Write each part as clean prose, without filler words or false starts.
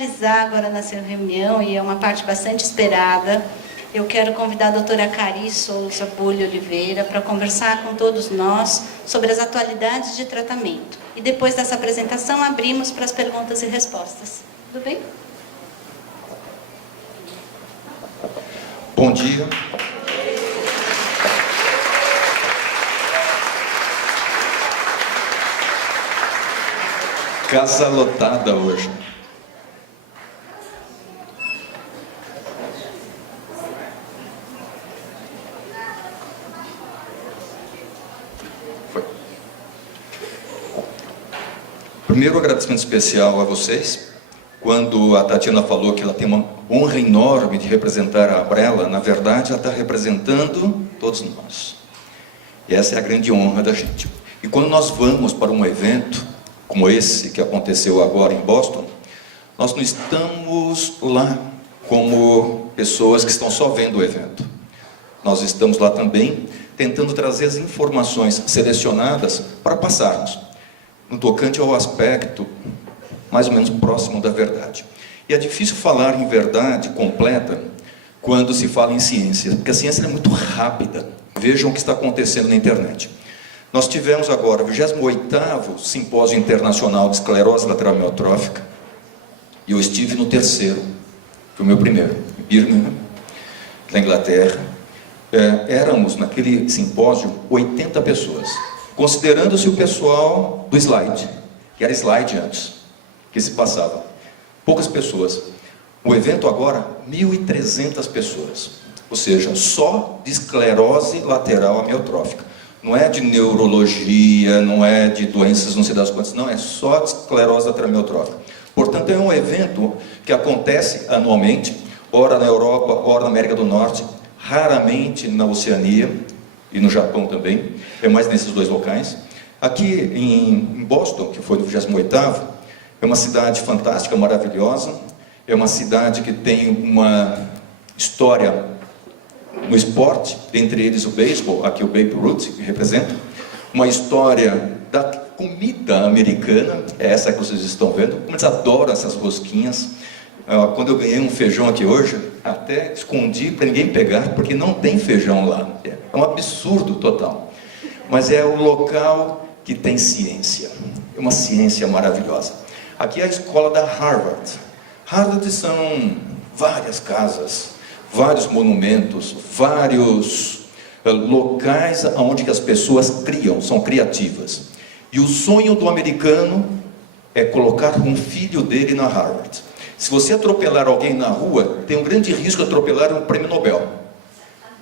finalizar agora nessa reunião, e é uma parte bastante esperada, eu quero convidar a doutora Cari Souza Bulho Oliveira para conversar com todos nós sobre as atualidades de tratamento. E depois dessa apresentação, abrimos para as perguntas e respostas. Tudo bem? Bom dia. Casa lotada hoje. Foi. Primeiro, agradecimento especial a vocês. Quando a Tatiana falou que ela tem uma honra enorme de representar a Abrela, na verdade, ela está representando todos nós. E essa é a grande honra da gente. E quando nós vamos para um evento como esse que aconteceu agora em Boston, nós não estamos lá como pessoas que estão só vendo o evento. Nós estamos lá também tentando trazer as informações selecionadas para passarmos no tocante ao aspecto mais ou menos próximo da verdade. E é difícil falar em verdade completa quando se fala em ciência, porque a ciência é muito rápida. Vejam o que está acontecendo na internet. Nós tivemos agora o 28º Simpósio Internacional de Esclerose Lateral Amiotrófica, e eu estive no terceiro, foi o meu primeiro, em Birmingham, na Inglaterra. Éramos, naquele simpósio, 80 pessoas, considerando-se o pessoal do slide, que era slide antes, que se passava. Poucas pessoas. O evento agora, 1.300 pessoas, ou seja, só de esclerose lateral amiotrófica. Não é de neurologia, não é de doenças não sei das quantas, não, é só de esclerose lateral amiotrófica. Portanto, é um evento que acontece anualmente, ora na Europa, ora na América do Norte, raramente na Oceania e no Japão também, é mais nesses dois locais. Aqui em Boston, que foi do 28º, é uma cidade fantástica, maravilhosa, é uma cidade que tem uma história no esporte, entre eles o beisebol, aqui o Babe Ruth, que representa, uma história da comida americana, é essa que vocês estão vendo, como eles adoram essas rosquinhas. Quando eu ganhei um feijão aqui hoje, até escondi para ninguém pegar, porque não tem feijão lá, é um absurdo total. Mas é o local que tem ciência, é uma ciência maravilhosa. Aqui é a escola da Harvard. Harvard são várias casas, vários monumentos, vários locais onde as pessoas criam, são criativas. E o sonho do americano é colocar um filho dele na Harvard. Se você atropelar alguém na rua, tem um grande risco de atropelar um prêmio Nobel.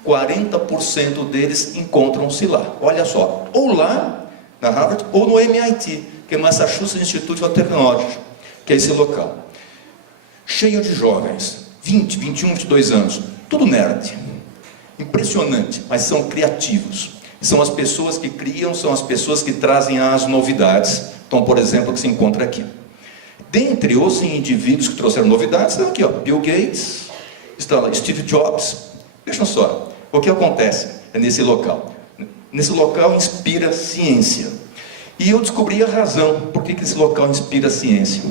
40% deles encontram-se lá. Olha só, ou lá na Harvard, ou no MIT, que é Massachusetts Institute of Technology, que é esse local. Cheio de jovens, 20, 21, 22 anos, tudo nerd, impressionante, mas são criativos, são as pessoas que criam, são as pessoas que trazem as novidades. Então, por exemplo, que se encontra aqui. Dentre os indivíduos que trouxeram novidades, estão aqui, ó, Bill Gates, está lá Steve Jobs. Vejam só, o que acontece nesse local? Nesse local inspira ciência. E eu descobri a razão, por que esse local inspira ciência.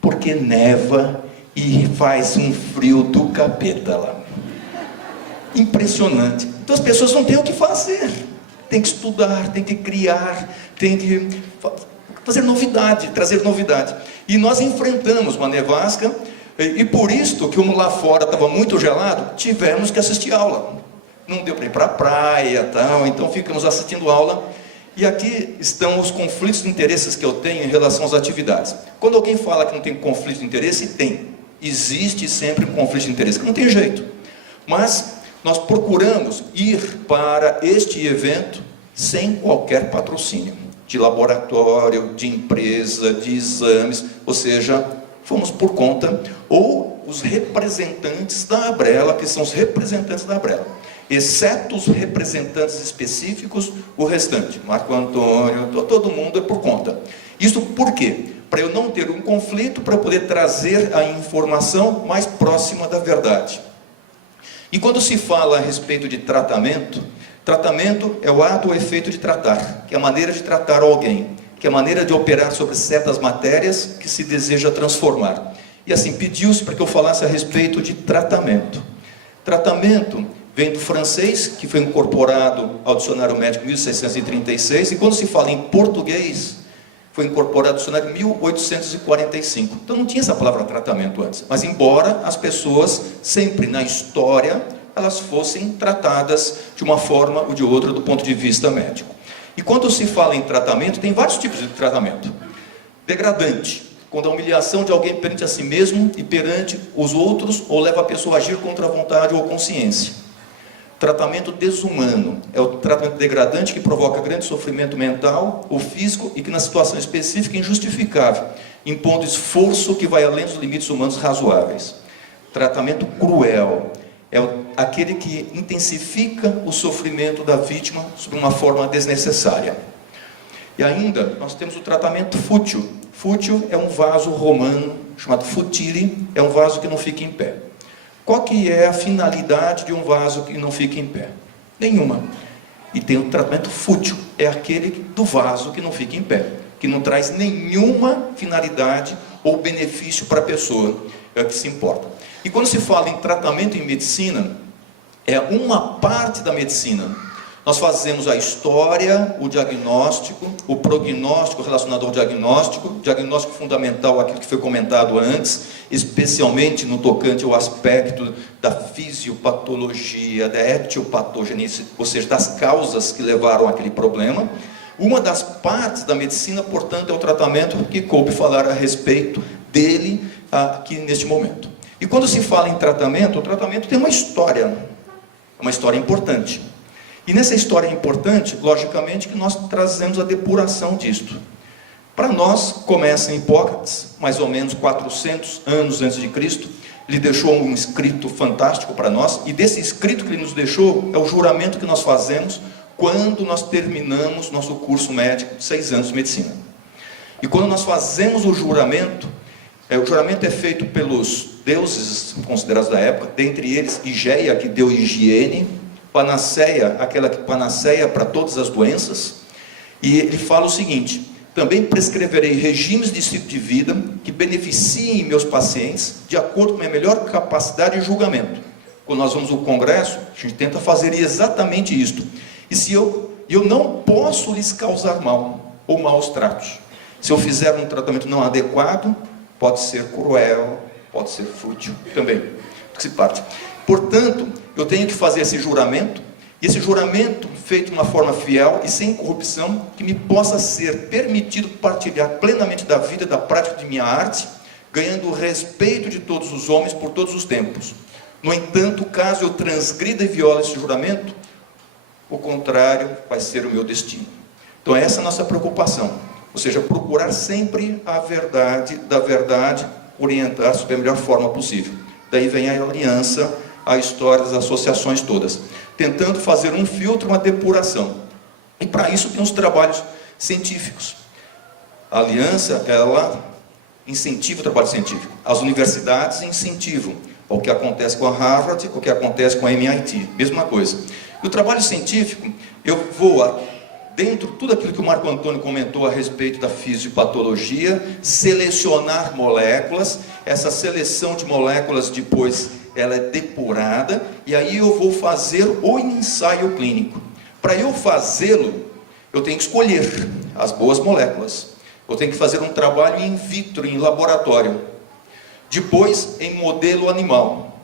Porque neva e faz um frio do capeta lá. Impressionante. Então as pessoas não têm o que fazer. Tem que estudar, tem que criar, tem que fazer novidade, trazer novidade. E nós enfrentamos uma nevasca, e por isso, que como lá fora estava muito gelado, tivemos que assistir aula. Não deu para ir para a praia, tal, então ficamos assistindo aula. E aqui estão os conflitos de interesses que eu tenho em relação às atividades. Quando alguém fala que não tem conflito de interesse, tem. Existe sempre um conflito de interesse, que não tem jeito. Mas nós procuramos ir para este evento sem qualquer patrocínio, de laboratório, de empresa, de exames, ou seja, fomos por conta, ou os representantes da Abrela, que são os representantes da Abrela. Exceto os representantes específicos, o restante, Marco Antônio, todo mundo é por conta. Isso por quê? Para eu não ter um conflito, para eu poder trazer a informação mais próxima da verdade. E quando se fala a respeito de tratamento, tratamento é o ato ou efeito de tratar, que é a maneira de tratar alguém, que é a maneira de operar sobre certas matérias que se deseja transformar. E assim, pediu-se para que eu falasse a respeito de tratamento. Tratamento vem do francês, que foi incorporado ao dicionário médico em 1636, e quando se fala em português, foi incorporado ao dicionário em 1845. Então não tinha essa palavra tratamento antes. Mas embora as pessoas, sempre na história, elas fossem tratadas de uma forma ou de outra do ponto de vista médico. E quando se fala em tratamento, tem vários tipos de tratamento. Degradante, quando a humilhação de alguém perante a si mesmo e perante os outros, ou leva a pessoa a agir contra a vontade ou a consciência. Tratamento desumano, é o tratamento degradante que provoca grande sofrimento mental ou físico e que na situação específica é injustificável, impondo esforço que vai além dos limites humanos razoáveis. Tratamento cruel, é aquele que intensifica o sofrimento da vítima sob uma forma desnecessária. E ainda, nós temos o tratamento fútil. Fútil é um vaso romano, chamado futile, é um vaso que não fica em pé. Qual que é a finalidade de um vaso que não fica em pé? Nenhuma. E tem o tratamento fútil, é aquele do vaso que não fica em pé, que não traz nenhuma finalidade ou benefício para a pessoa, é o que se importa. E quando se fala em tratamento em medicina, é uma parte da medicina. Nós fazemos a história, o diagnóstico, o prognóstico relacionado ao diagnóstico fundamental, aquilo que foi comentado antes, especialmente no tocante ao aspecto da fisiopatologia, da etiopatogenia, ou seja, das causas que levaram àquele problema. Uma das partes da medicina, portanto, é o tratamento que coube falar a respeito dele aqui neste momento. E quando se fala em tratamento, o tratamento tem uma história importante. E nessa história importante, logicamente, que nós trazemos a depuração disto. Para nós, começa em Hipócrates, mais ou menos 400 anos antes de Cristo, ele deixou um escrito fantástico para nós, e desse escrito que ele nos deixou, é o juramento que nós fazemos quando nós terminamos nosso curso médico de 6 anos de medicina. E quando nós fazemos o juramento é feito pelos deuses considerados da época, dentre eles Higeia, que deu higiene, Panaceia, aquela que panaceia para todas as doenças, e ele fala o seguinte: também prescreverei regimes de estilo de vida que beneficiem meus pacientes de acordo com a minha melhor capacidade de julgamento. Quando nós vamos ao congresso, a gente tenta fazer exatamente isto. E se eu não posso lhes causar mal ou maus tratos. Se eu fizer um tratamento não adequado, pode ser cruel, pode ser fútil também, que se parte. Portanto, eu tenho que fazer esse juramento, e esse juramento feito de uma forma fiel e sem corrupção, que me possa ser permitido partilhar plenamente da vida, da prática de minha arte, ganhando o respeito de todos os homens por todos os tempos. No entanto, caso eu transgrida e viole esse juramento, o contrário vai ser o meu destino. Então essa é a nossa preocupação, ou seja, procurar sempre a verdade, da verdade, orientar sob a melhor forma possível. Daí vem a aliança, a história das associações todas, tentando fazer um filtro, uma depuração. E para isso tem os trabalhos científicos. A aliança, ela incentiva o trabalho científico. As universidades incentivam. O que acontece com a Harvard, o que acontece com a MIT, mesma coisa. E o trabalho científico, eu vou, dentro de tudo aquilo que o Marco Antônio comentou a respeito da fisiopatologia, selecionar moléculas. Essa seleção de moléculas depois ela é depurada, e aí eu vou fazer o ensaio clínico. Para eu fazê-lo, eu tenho que escolher as boas moléculas. Eu tenho que fazer um trabalho in vitro, em laboratório. Depois, em modelo animal.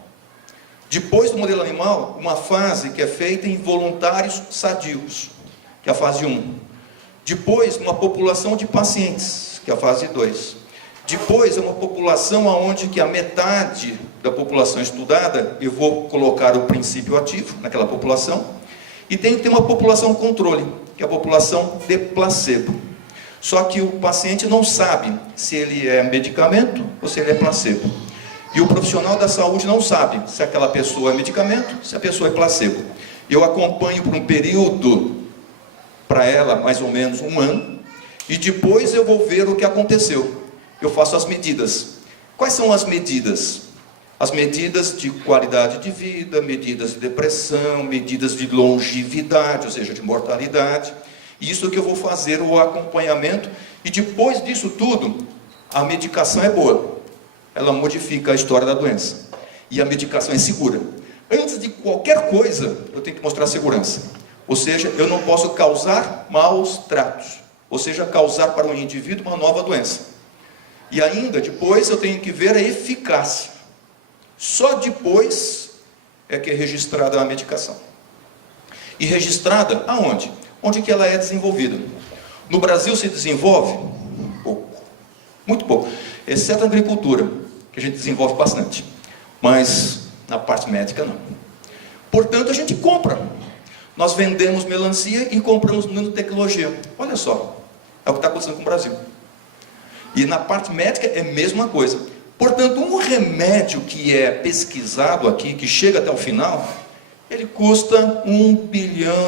Depois do modelo animal, uma fase que é feita em voluntários sadios, que é a fase 1. Depois, uma população de pacientes, que é a fase 2. Depois, é uma população onde que a metade da população estudada, eu vou colocar o princípio ativo naquela população, e tem que ter uma população controle, que é a população de placebo. Só que o paciente não sabe se ele é medicamento ou se ele é placebo. E o profissional da saúde não sabe se aquela pessoa é medicamento, se a pessoa é placebo. Eu acompanho por um período, para ela, mais ou menos 1 ano, e depois eu vou ver o que aconteceu. Eu faço as medidas. Quais são as medidas? As medidas de qualidade de vida, medidas de depressão, medidas de longevidade, ou seja, de mortalidade. Isso que eu vou fazer o acompanhamento, e depois disso tudo, a medicação é boa. ela modifica a história da doença. E a medicação é segura. Antes de qualquer coisa, eu tenho que mostrar segurança. Ou seja, eu não posso causar maus tratos. Ou seja, causar para um indivíduo uma nova doença. E ainda, depois, eu tenho que ver a eficácia. Só depois é que é registrada a medicação. E registrada aonde? Onde que ela é desenvolvida. No Brasil se desenvolve pouco. Muito pouco. Exceto a agricultura, que a gente desenvolve bastante. Mas na parte médica não. Portanto, a gente compra. Nós vendemos melancia e compramos nanotecnologia. Olha só, é o que está acontecendo com o Brasil. E na parte médica é a mesma coisa. Portanto, um remédio que é pesquisado aqui, que chega até o final, ele custa $1,5 bilhão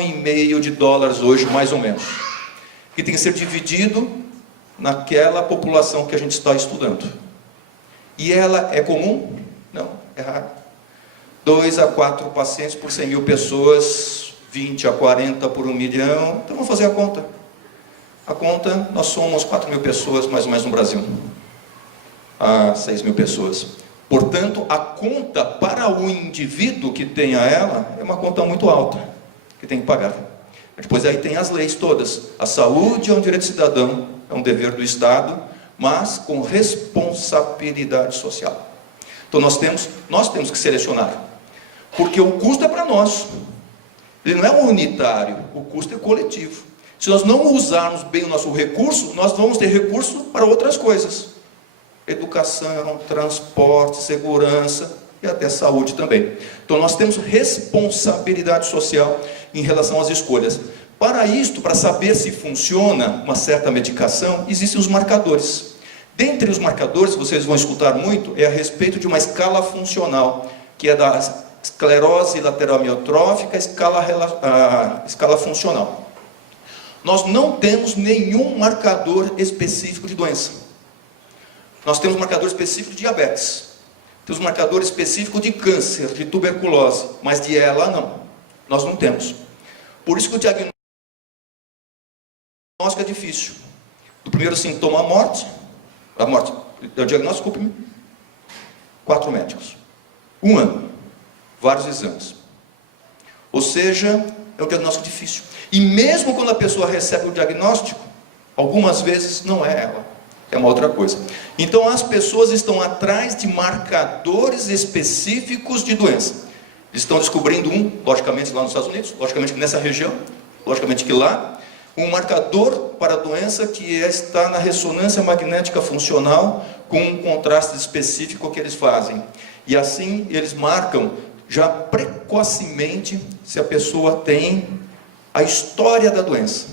hoje, mais ou menos. Que tem que ser dividido naquela população que a gente está estudando. E ela é comum? Não, é raro. 2 a 4 pacientes por 100 mil pessoas, 20 a 40 por 1 milhão. Então vamos fazer a conta. A conta, nós somos 4 mil pessoas mais ou menos no Brasil. A 6 mil pessoas. Portanto, a conta para o indivíduo que tenha ela é uma conta muito alta, que tem que pagar. Depois aí tem as leis todas. A saúde é um direito cidadão, é um dever do Estado, mas com responsabilidade social. Então nós temos que selecionar. Porque o custo é para nós. Ele não é unitário, o custo é coletivo. Se nós não usarmos bem o nosso recurso, nós vamos ter recurso para outras coisas. Educação, transporte, segurança e até saúde também. Então nós temos responsabilidade social em relação às escolhas. Para isto, para saber se funciona uma certa medicação, existem os marcadores. Dentre os marcadores, vocês vão escutar muito, é a respeito de uma escala funcional, que é da esclerose lateral amiotrófica, a escala funcional. Nós não temos nenhum marcador específico de doença. Nós temos um marcador específico de diabetes. Temos um marcador específico de câncer, de tuberculose, mas de ELA não. Nós não temos. Por isso que o diagnóstico é difícil. Do primeiro sintoma, a morte, o diagnóstico, 4 médicos. 1 ano, vários exames. Ou seja, é um diagnóstico difícil. E mesmo quando a pessoa recebe o diagnóstico, algumas vezes não é ela, é uma outra coisa. Então as pessoas estão atrás de marcadores específicos de doença. Eles estão descobrindo logicamente lá nos Estados Unidos, logicamente nessa região, logicamente que lá, um marcador para a doença que está na ressonância magnética funcional com um contraste específico que eles fazem. E assim eles marcam já precocemente se a pessoa tem a história da doença.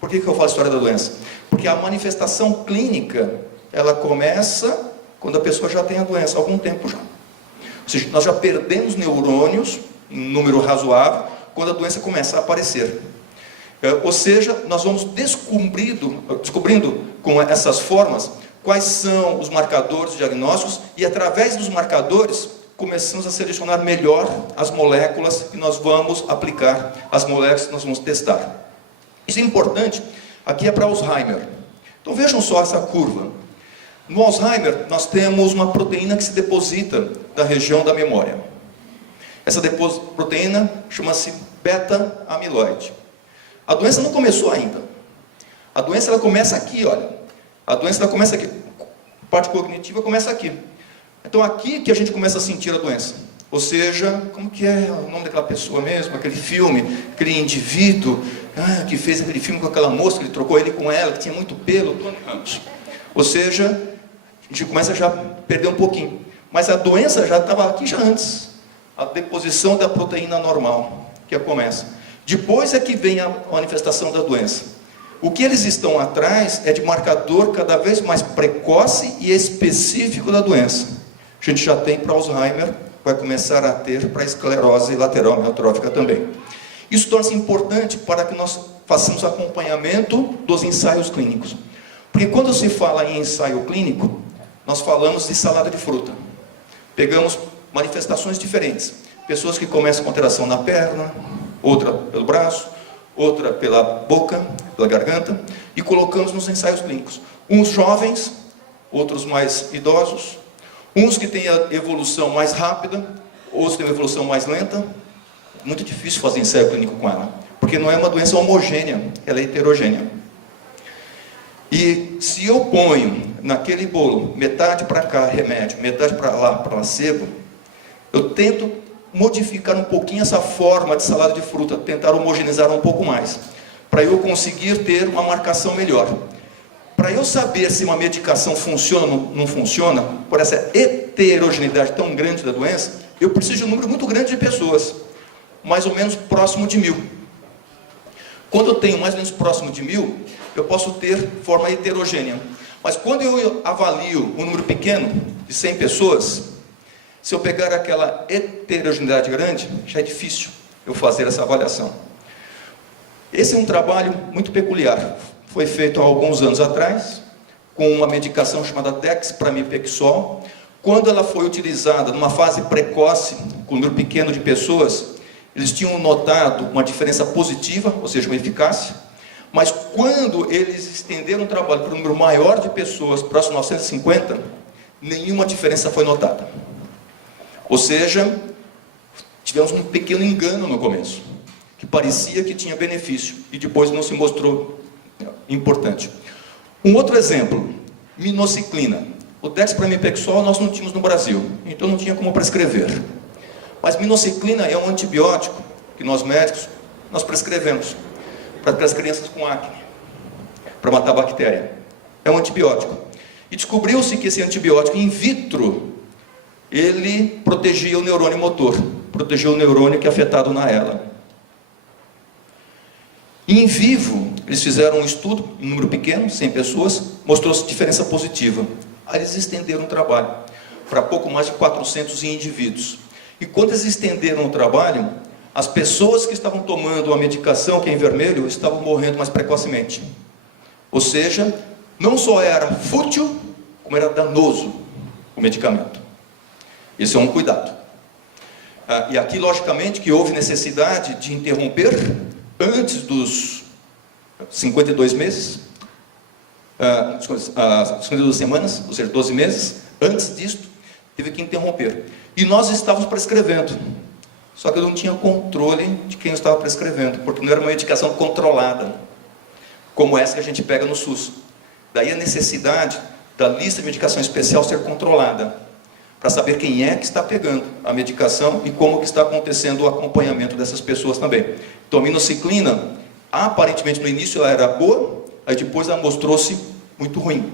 Por que eu falo história da doença? Porque a manifestação clínica, ela começa quando a pessoa já tem a doença, há algum tempo já. Ou seja, nós já perdemos neurônios, em número razoável, quando a doença começa a aparecer. Ou seja, nós vamos descobrindo com essas formas quais são os marcadores diagnósticos e através dos marcadores começamos a selecionar melhor as moléculas que nós vamos aplicar, as moléculas que nós vamos testar. Isso é importante, aqui é para Alzheimer. Então vejam só essa curva. No Alzheimer nós temos uma proteína que se deposita na região da memória. Essa proteína chama-se beta-amiloide. A doença não começou ainda. A doença ela começa aqui, olha. A doença ela começa aqui. A parte cognitiva começa aqui. Então aqui que a gente começa a sentir a doença. Ou seja, como que é o nome daquela pessoa mesmo? Aquele filme, aquele indivíduo que fez aquele filme com aquela moça, que ele trocou ele com ela, que tinha muito pelo, Tony Ramos. Ou seja, a gente começa já a perder um pouquinho. Mas a doença já estava aqui já antes. A deposição da proteína normal, que começa. Depois é que vem a manifestação da doença. O que eles estão atrás é de marcador cada vez mais precoce e específico da doença. A gente já tem para Alzheimer, vai começar a ter para esclerose lateral amiotrófica também. Isso torna-se importante para que nós façamos acompanhamento dos ensaios clínicos. Porque quando se fala em ensaio clínico, nós falamos de salada de fruta. Pegamos manifestações diferentes. Pessoas que começam com alteração na perna, outra pelo braço, outra pela boca, pela garganta, e colocamos nos ensaios clínicos. Uns jovens, outros mais idosos, Uns que têm a evolução mais rápida, outros têm a evolução mais lenta. Muito difícil fazer ensaio clínico com ela, porque não é uma doença homogênea, ela é heterogênea. E se eu ponho naquele bolo metade para cá remédio, metade para lá placebo, eu tento modificar um pouquinho essa forma de salada de fruta, tentar homogeneizar um pouco mais, para eu conseguir ter uma marcação melhor. Para eu saber se uma medicação funciona ou não funciona, por essa heterogeneidade tão grande da doença, eu preciso de um número muito grande de pessoas, mais ou menos próximo de 1000. Quando eu tenho mais ou menos próximo de 1000, eu posso ter forma heterogênea. Mas quando eu avalio um número pequeno, de 100 pessoas, se eu pegar aquela heterogeneidade grande, já é difícil eu fazer essa avaliação. Esse é um trabalho muito peculiar. Foi feito há alguns anos atrás, com uma medicação chamada Dexpramipexol. Quando ela foi utilizada numa fase precoce, com um número pequeno de pessoas, eles tinham notado uma diferença positiva, ou seja, uma eficácia. Mas quando eles estenderam o trabalho para um número maior de pessoas, próximo a 950, nenhuma diferença foi notada. Ou seja, tivemos um pequeno engano no começo, que parecia que tinha benefício, e depois não se mostrou importante. Um outro exemplo, minociclina. O Dexpramipexol nós não tínhamos no Brasil, então não tinha como prescrever. Mas minociclina é um antibiótico que nós médicos, nós prescrevemos para as crianças com acne, para matar a bactéria. É um antibiótico. E descobriu-se que esse antibiótico in vitro, ele protegia o neurônio motor, protegia o neurônio que é afetado na ELA. Em vivo, eles fizeram um estudo, em número pequeno, 100 pessoas, mostrou-se diferença positiva. Aí eles estenderam o trabalho para pouco mais de 400 indivíduos. E quando eles estenderam o trabalho, as pessoas que estavam tomando a medicação, que é em vermelho, estavam morrendo mais precocemente. Ou seja, não só era fútil, como era danoso o medicamento. Esse é um cuidado. E aqui, logicamente, que houve necessidade de interromper antes dos 52 meses, 52 semanas, ou seja, 12 meses, antes disto, teve que interromper. E nós estávamos prescrevendo, só que eu não tinha controle de quem eu estava prescrevendo, porque não era uma medicação controlada, como essa que a gente pega no SUS. Daí a necessidade da lista de medicação especial ser controlada, para saber quem é que está pegando a medicação e como que está acontecendo o acompanhamento dessas pessoas também. Então a minociclina, aparentemente no início ela era boa, aí depois ela mostrou-se muito ruim.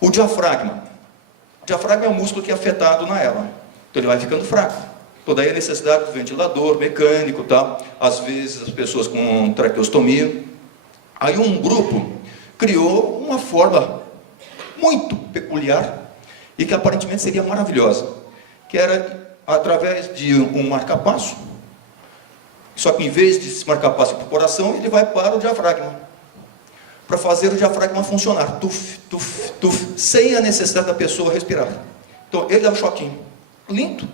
O diafragma. O diafragma é um músculo que é afetado na ELA, então ele vai ficando fraco. Então daí a necessidade do ventilador mecânico, tal. Às vezes as pessoas com traqueostomia. Aí um grupo criou uma forma muito peculiar e que aparentemente seria maravilhosa, que era através de um marca-passo, só que em vez de se marca-passo para o coração, ele vai para o diafragma, para fazer o diafragma funcionar, tuf, tuf, tuf, sem a necessidade da pessoa respirar. Então ele dá um choquinho, lindo.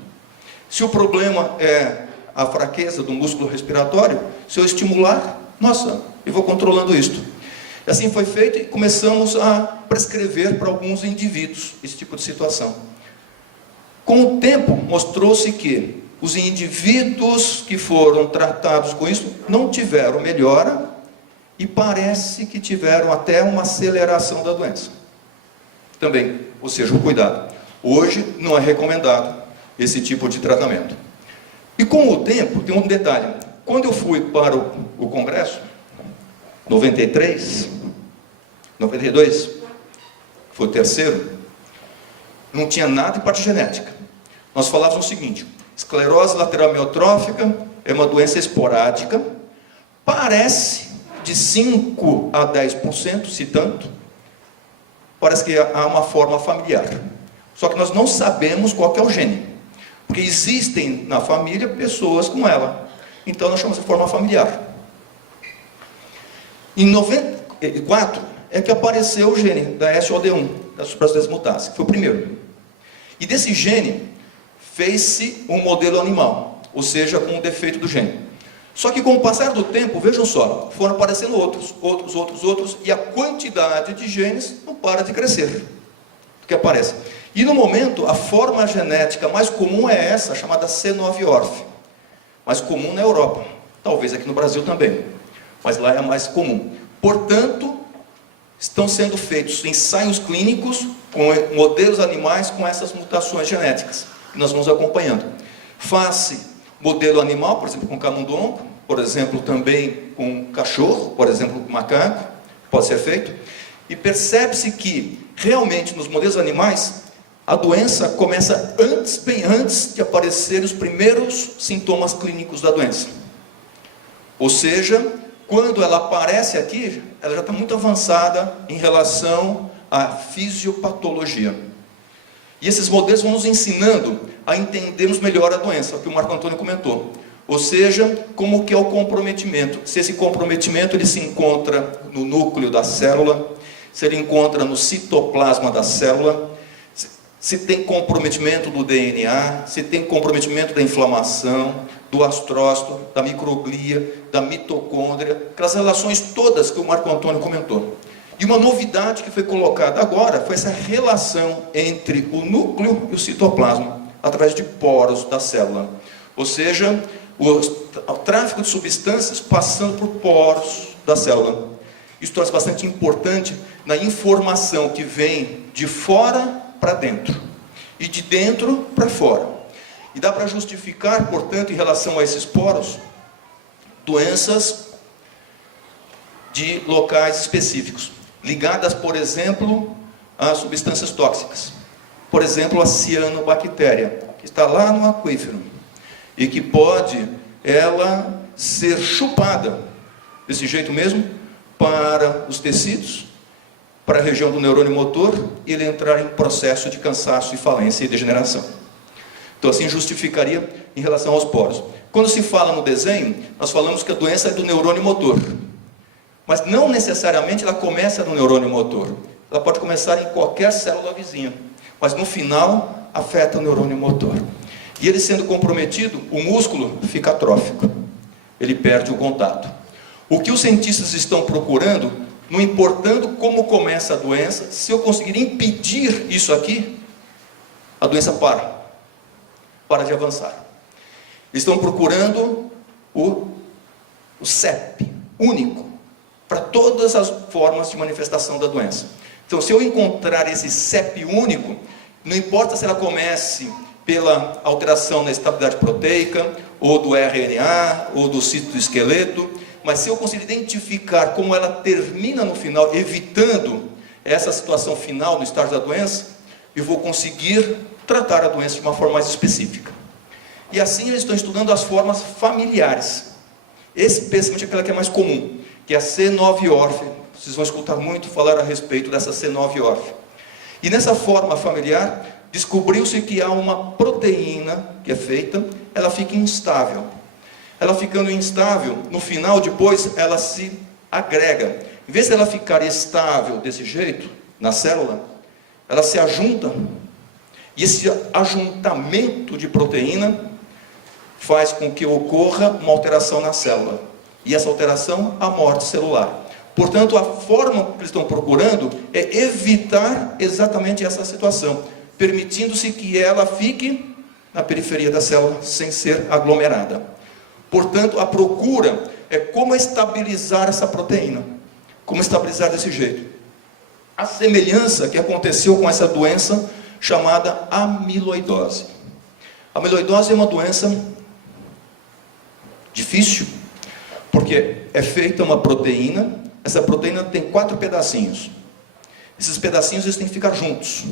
Se o problema é a fraqueza do músculo respiratório, se eu estimular, nossa, eu vou controlando isto. E assim foi feito e começamos a prescrever para alguns indivíduos esse tipo de situação. Com o tempo, mostrou-se que os indivíduos que foram tratados com isso não tiveram melhora e parece que tiveram até uma aceleração da doença. Também, ou seja, o cuidado. Hoje não é recomendado esse tipo de tratamento. E com o tempo, tem um detalhe. Quando eu fui para o congresso, 93, 92, foi o terceiro, não tinha nada de parte genética. Nós falávamos o seguinte: esclerose lateral amiotrófica é uma doença esporádica, parece de 5 a 10%, se tanto, parece que há uma forma familiar. Só que nós não sabemos qual que é o gene, porque existem na família pessoas com ela. Então nós chamamos de forma familiar. Em 94 é que apareceu o gene da SOD1, da supressão desmutase, que foi o primeiro. E desse gene fez-se um modelo animal, ou seja, com um defeito do gene. Só que com o passar do tempo, vejam só, foram aparecendo outros, e a quantidade de genes não para de crescer, porque aparece. E no momento, a forma genética mais comum é essa, chamada C9orf. Mais comum na Europa, talvez aqui no Brasil também, mas lá é a mais comum. Portanto, estão sendo feitos ensaios clínicos com modelos animais com essas mutações genéticas, que nós vamos acompanhando. Faz-se modelo animal, por exemplo, com camundongo, por exemplo, também com cachorro, por exemplo, com macaco, pode ser feito. E percebe-se que, realmente, nos modelos animais, a doença começa antes, bem antes de aparecerem os primeiros sintomas clínicos da doença. Ou seja, quando ela aparece aqui, ela já está muito avançada em relação à fisiopatologia. E esses modelos vão nos ensinando a entendermos melhor a doença, o que o Marco Antônio comentou. Ou seja, como que é o comprometimento. Se esse comprometimento ele se encontra no núcleo da célula, se ele encontra no citoplasma da célula, se tem comprometimento do DNA, se tem comprometimento da inflamação, do astrócito, da microglia, da mitocôndria, aquelas relações todas que o Marco Antônio comentou. E uma novidade que foi colocada agora foi essa relação entre o núcleo e o citoplasma, através de poros da célula. Ou seja, o tráfego de substâncias passando por poros da célula. Isso torna bastante importante na informação que vem de fora para dentro e de dentro para fora. E dá para justificar, portanto, em relação a esses poros, doenças de locais específicos, ligadas, por exemplo, a substâncias tóxicas. Por exemplo, a cianobactéria, que está lá no aquífero, e que pode, ela, ser chupada, desse jeito mesmo, para os tecidos, para a região do neurônio motor, e ele entrar em processo de cansaço e falência e degeneração. Então, assim, justificaria em relação aos poros. Quando se fala no desenho, nós falamos que a doença é do neurônio motor. Mas não necessariamente ela começa no neurônio motor. Ela pode começar em qualquer célula vizinha. Mas no final, afeta o neurônio motor. E ele sendo comprometido, o músculo fica atrófico. Ele perde o contato. O que os cientistas estão procurando, não importando como começa a doença, se eu conseguir impedir isso aqui, a doença para de avançar. Estão procurando o CEP, único, para todas as formas de manifestação da doença. Então, se eu encontrar esse CEP único, não importa se ela comece pela alteração na estabilidade proteica, ou do RNA, ou do citoesqueleto, mas se eu conseguir identificar como ela termina no final, evitando essa situação final no estágio da doença, eu vou conseguir tratar a doença de uma forma mais específica. E assim eles estão estudando as formas familiares, especialmente aquela que é mais comum, que é a C9orf. Vocês vão escutar muito falar a respeito dessa C9orf. E nessa forma familiar, descobriu-se que há uma proteína que é feita, ela fica instável. Ela ficando instável, no final, depois, ela se agrega. Em vez de ela ficar estável desse jeito, na célula, ela se ajunta. E esse ajuntamento de proteína faz com que ocorra uma alteração na célula. E essa alteração, a morte celular. Portanto, a forma que eles estão procurando é evitar exatamente essa situação, permitindo-se que ela fique na periferia da célula, sem ser aglomerada. Portanto, a procura é como estabilizar essa proteína, como estabilizar desse jeito. A semelhança que aconteceu com essa doença chamada amiloidose. A amiloidose é uma doença difícil, porque é feita uma proteína, essa proteína tem 4 pedacinhos. Esses pedacinhos eles têm que ficar juntos.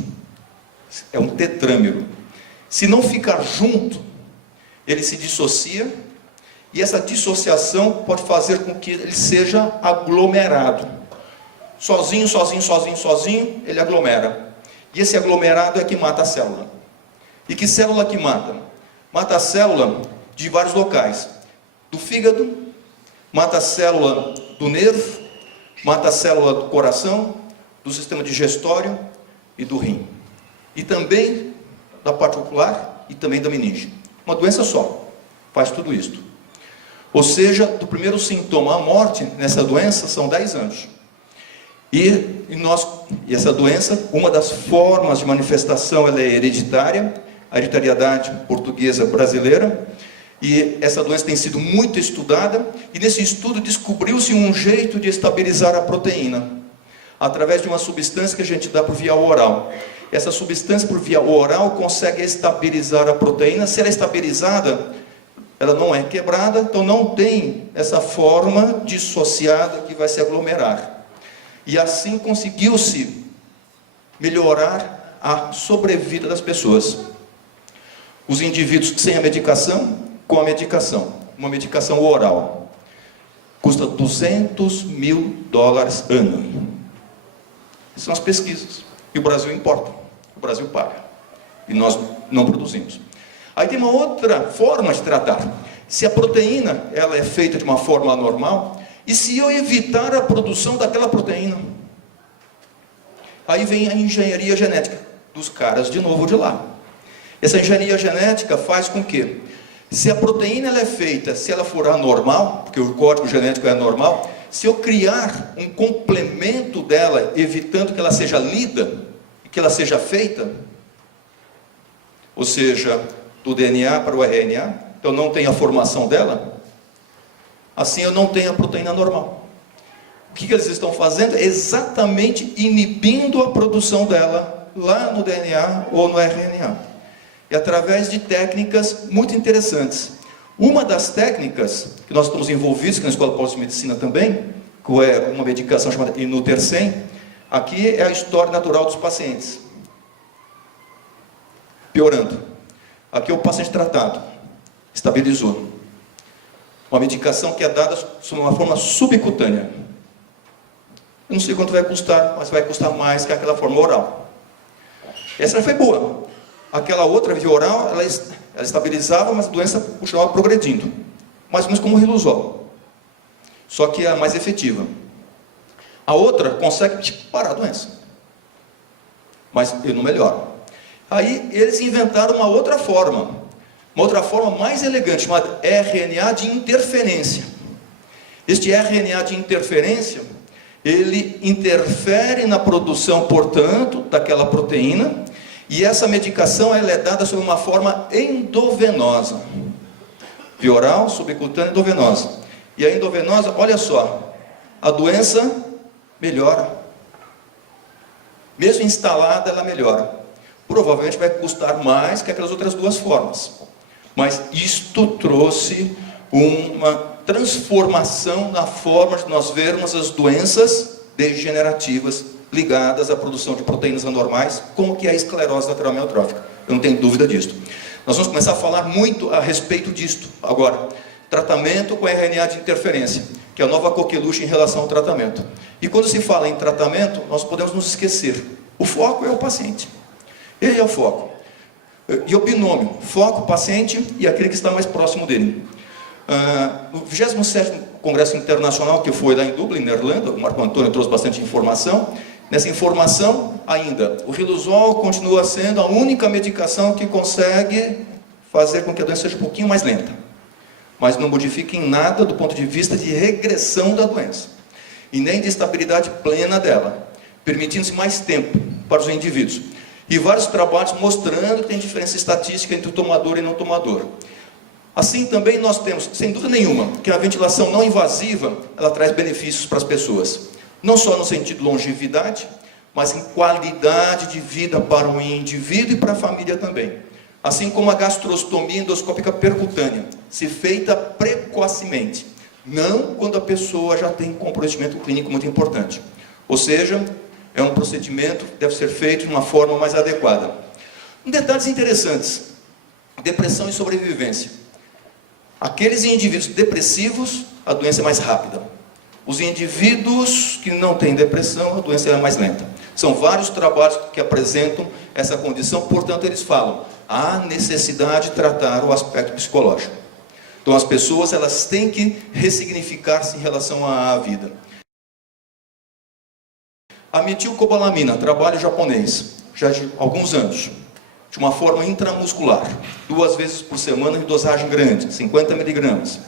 É um tetrâmero. Se não ficar junto, ele se dissocia, e essa dissociação pode fazer com que ele seja aglomerado. Sozinho, ele aglomera. E esse aglomerado é que mata a célula. E que célula que mata? Mata a célula de vários locais. Do fígado, mata a célula do nervo, mata a célula do coração, do sistema digestório e do rim. E também da parte ocular e também da meninge. Uma doença só faz tudo isto. Ou seja, do primeiro sintoma à morte nessa doença são 10 anos. E essa doença, uma das formas de manifestação, ela é hereditária, a hereditariedade portuguesa brasileira, e essa doença tem sido muito estudada, e nesse estudo descobriu-se um jeito de estabilizar a proteína, através de uma substância que a gente dá por via oral. Essa substância por via oral consegue estabilizar a proteína. Se ela é estabilizada, ela não é quebrada, então não tem essa forma dissociada que vai se aglomerar. E assim conseguiu-se melhorar a sobrevida das pessoas. Os indivíduos sem a medicação, com a medicação, uma medicação oral, custa $200 mil ano. São as pesquisas. E o Brasil importa, o Brasil paga. E nós não produzimos. Aí tem uma outra forma de tratar. Se a proteína ela é feita de uma forma anormal, e se eu evitar a produção daquela proteína? Aí vem a engenharia genética dos caras de novo de lá. Essa engenharia genética faz com que, se a proteína ela é feita, se ela for anormal, porque o código genético é anormal, se eu criar um complemento dela, evitando que ela seja lida, e que ela seja feita, ou seja, do DNA para o RNA, eu não tenho a formação dela, assim eu não tenho a proteína normal. O que eles estão fazendo? Exatamente inibindo a produção dela, lá no DNA ou no RNA. E através de técnicas muito interessantes. Uma das técnicas que nós estamos envolvidos, que na Escola Paulista de Medicina também, que é uma medicação chamada Inutersen, aqui é a história natural dos pacientes. Piorando. Aqui é o paciente tratado, estabilizou. Uma medicação que é dada sob uma forma subcutânea. Eu não sei quanto vai custar, mas vai custar mais que aquela forma oral. Essa foi boa. Aquela outra via oral, ela estabilizava, mas a doença continuava progredindo. Mais ou menos como o Riluzol. Só que é a mais efetiva. A outra consegue parar a doença. Mas ele não melhora. Aí eles inventaram uma outra forma mais elegante, chamada RNA de interferência. Este RNA de interferência, ele interfere na produção, portanto, daquela proteína, e essa medicação ela é dada sob uma forma endovenosa. Via oral, subcutânea, endovenosa. E a endovenosa, olha só, a doença melhora. Mesmo instalada, ela melhora. Provavelmente vai custar mais que aquelas outras duas formas. Mas isto trouxe uma transformação na forma de nós vermos as doenças degenerativas ligadas à produção de proteínas anormais, como que é a esclerose lateral amiotrófica. Eu não tenho dúvida disso. Nós vamos começar a falar muito a respeito disto agora. Tratamento com RNA de interferência, que é a nova coqueluche em relação ao tratamento. E quando se fala em tratamento, nós podemos nos esquecer. O foco é o paciente. Ele é o foco. E o binômio, foco, paciente e aquele que está mais próximo dele. No 27º Congresso Internacional, que foi lá em Dublin, na Irlanda, o Marco Antônio trouxe bastante informação. Nessa informação, ainda, o Riluzol continua sendo a única medicação que consegue fazer com que a doença seja um pouquinho mais lenta. Mas não modifica em nada do ponto de vista de regressão da doença. E nem de estabilidade plena dela, permitindo-se mais tempo para os indivíduos. E vários trabalhos mostrando que tem diferença estatística entre o tomador e não tomador. Assim também nós temos, sem dúvida nenhuma, que a ventilação não invasiva, ela traz benefícios para as pessoas. Não só no sentido de longevidade, mas em qualidade de vida para o indivíduo e para a família também. Assim como a gastrostomia endoscópica percutânea, se feita precocemente. Não quando a pessoa já tem um comprometimento clínico muito importante. Ou seja, é um procedimento que deve ser feito de uma forma mais adequada. Detalhes interessantes. Depressão e sobrevivência. Aqueles indivíduos depressivos, a doença é mais rápida. Os indivíduos que não têm depressão, a doença é mais lenta. São vários trabalhos que apresentam essa condição, portanto eles falam, há necessidade de tratar o aspecto psicológico. Então as pessoas elas têm que ressignificar-se em relação à vida. A metilcobalamina, trabalho japonês, já de alguns anos, de uma forma intramuscular, 2 vezes por semana em dosagem grande, 50 miligramas.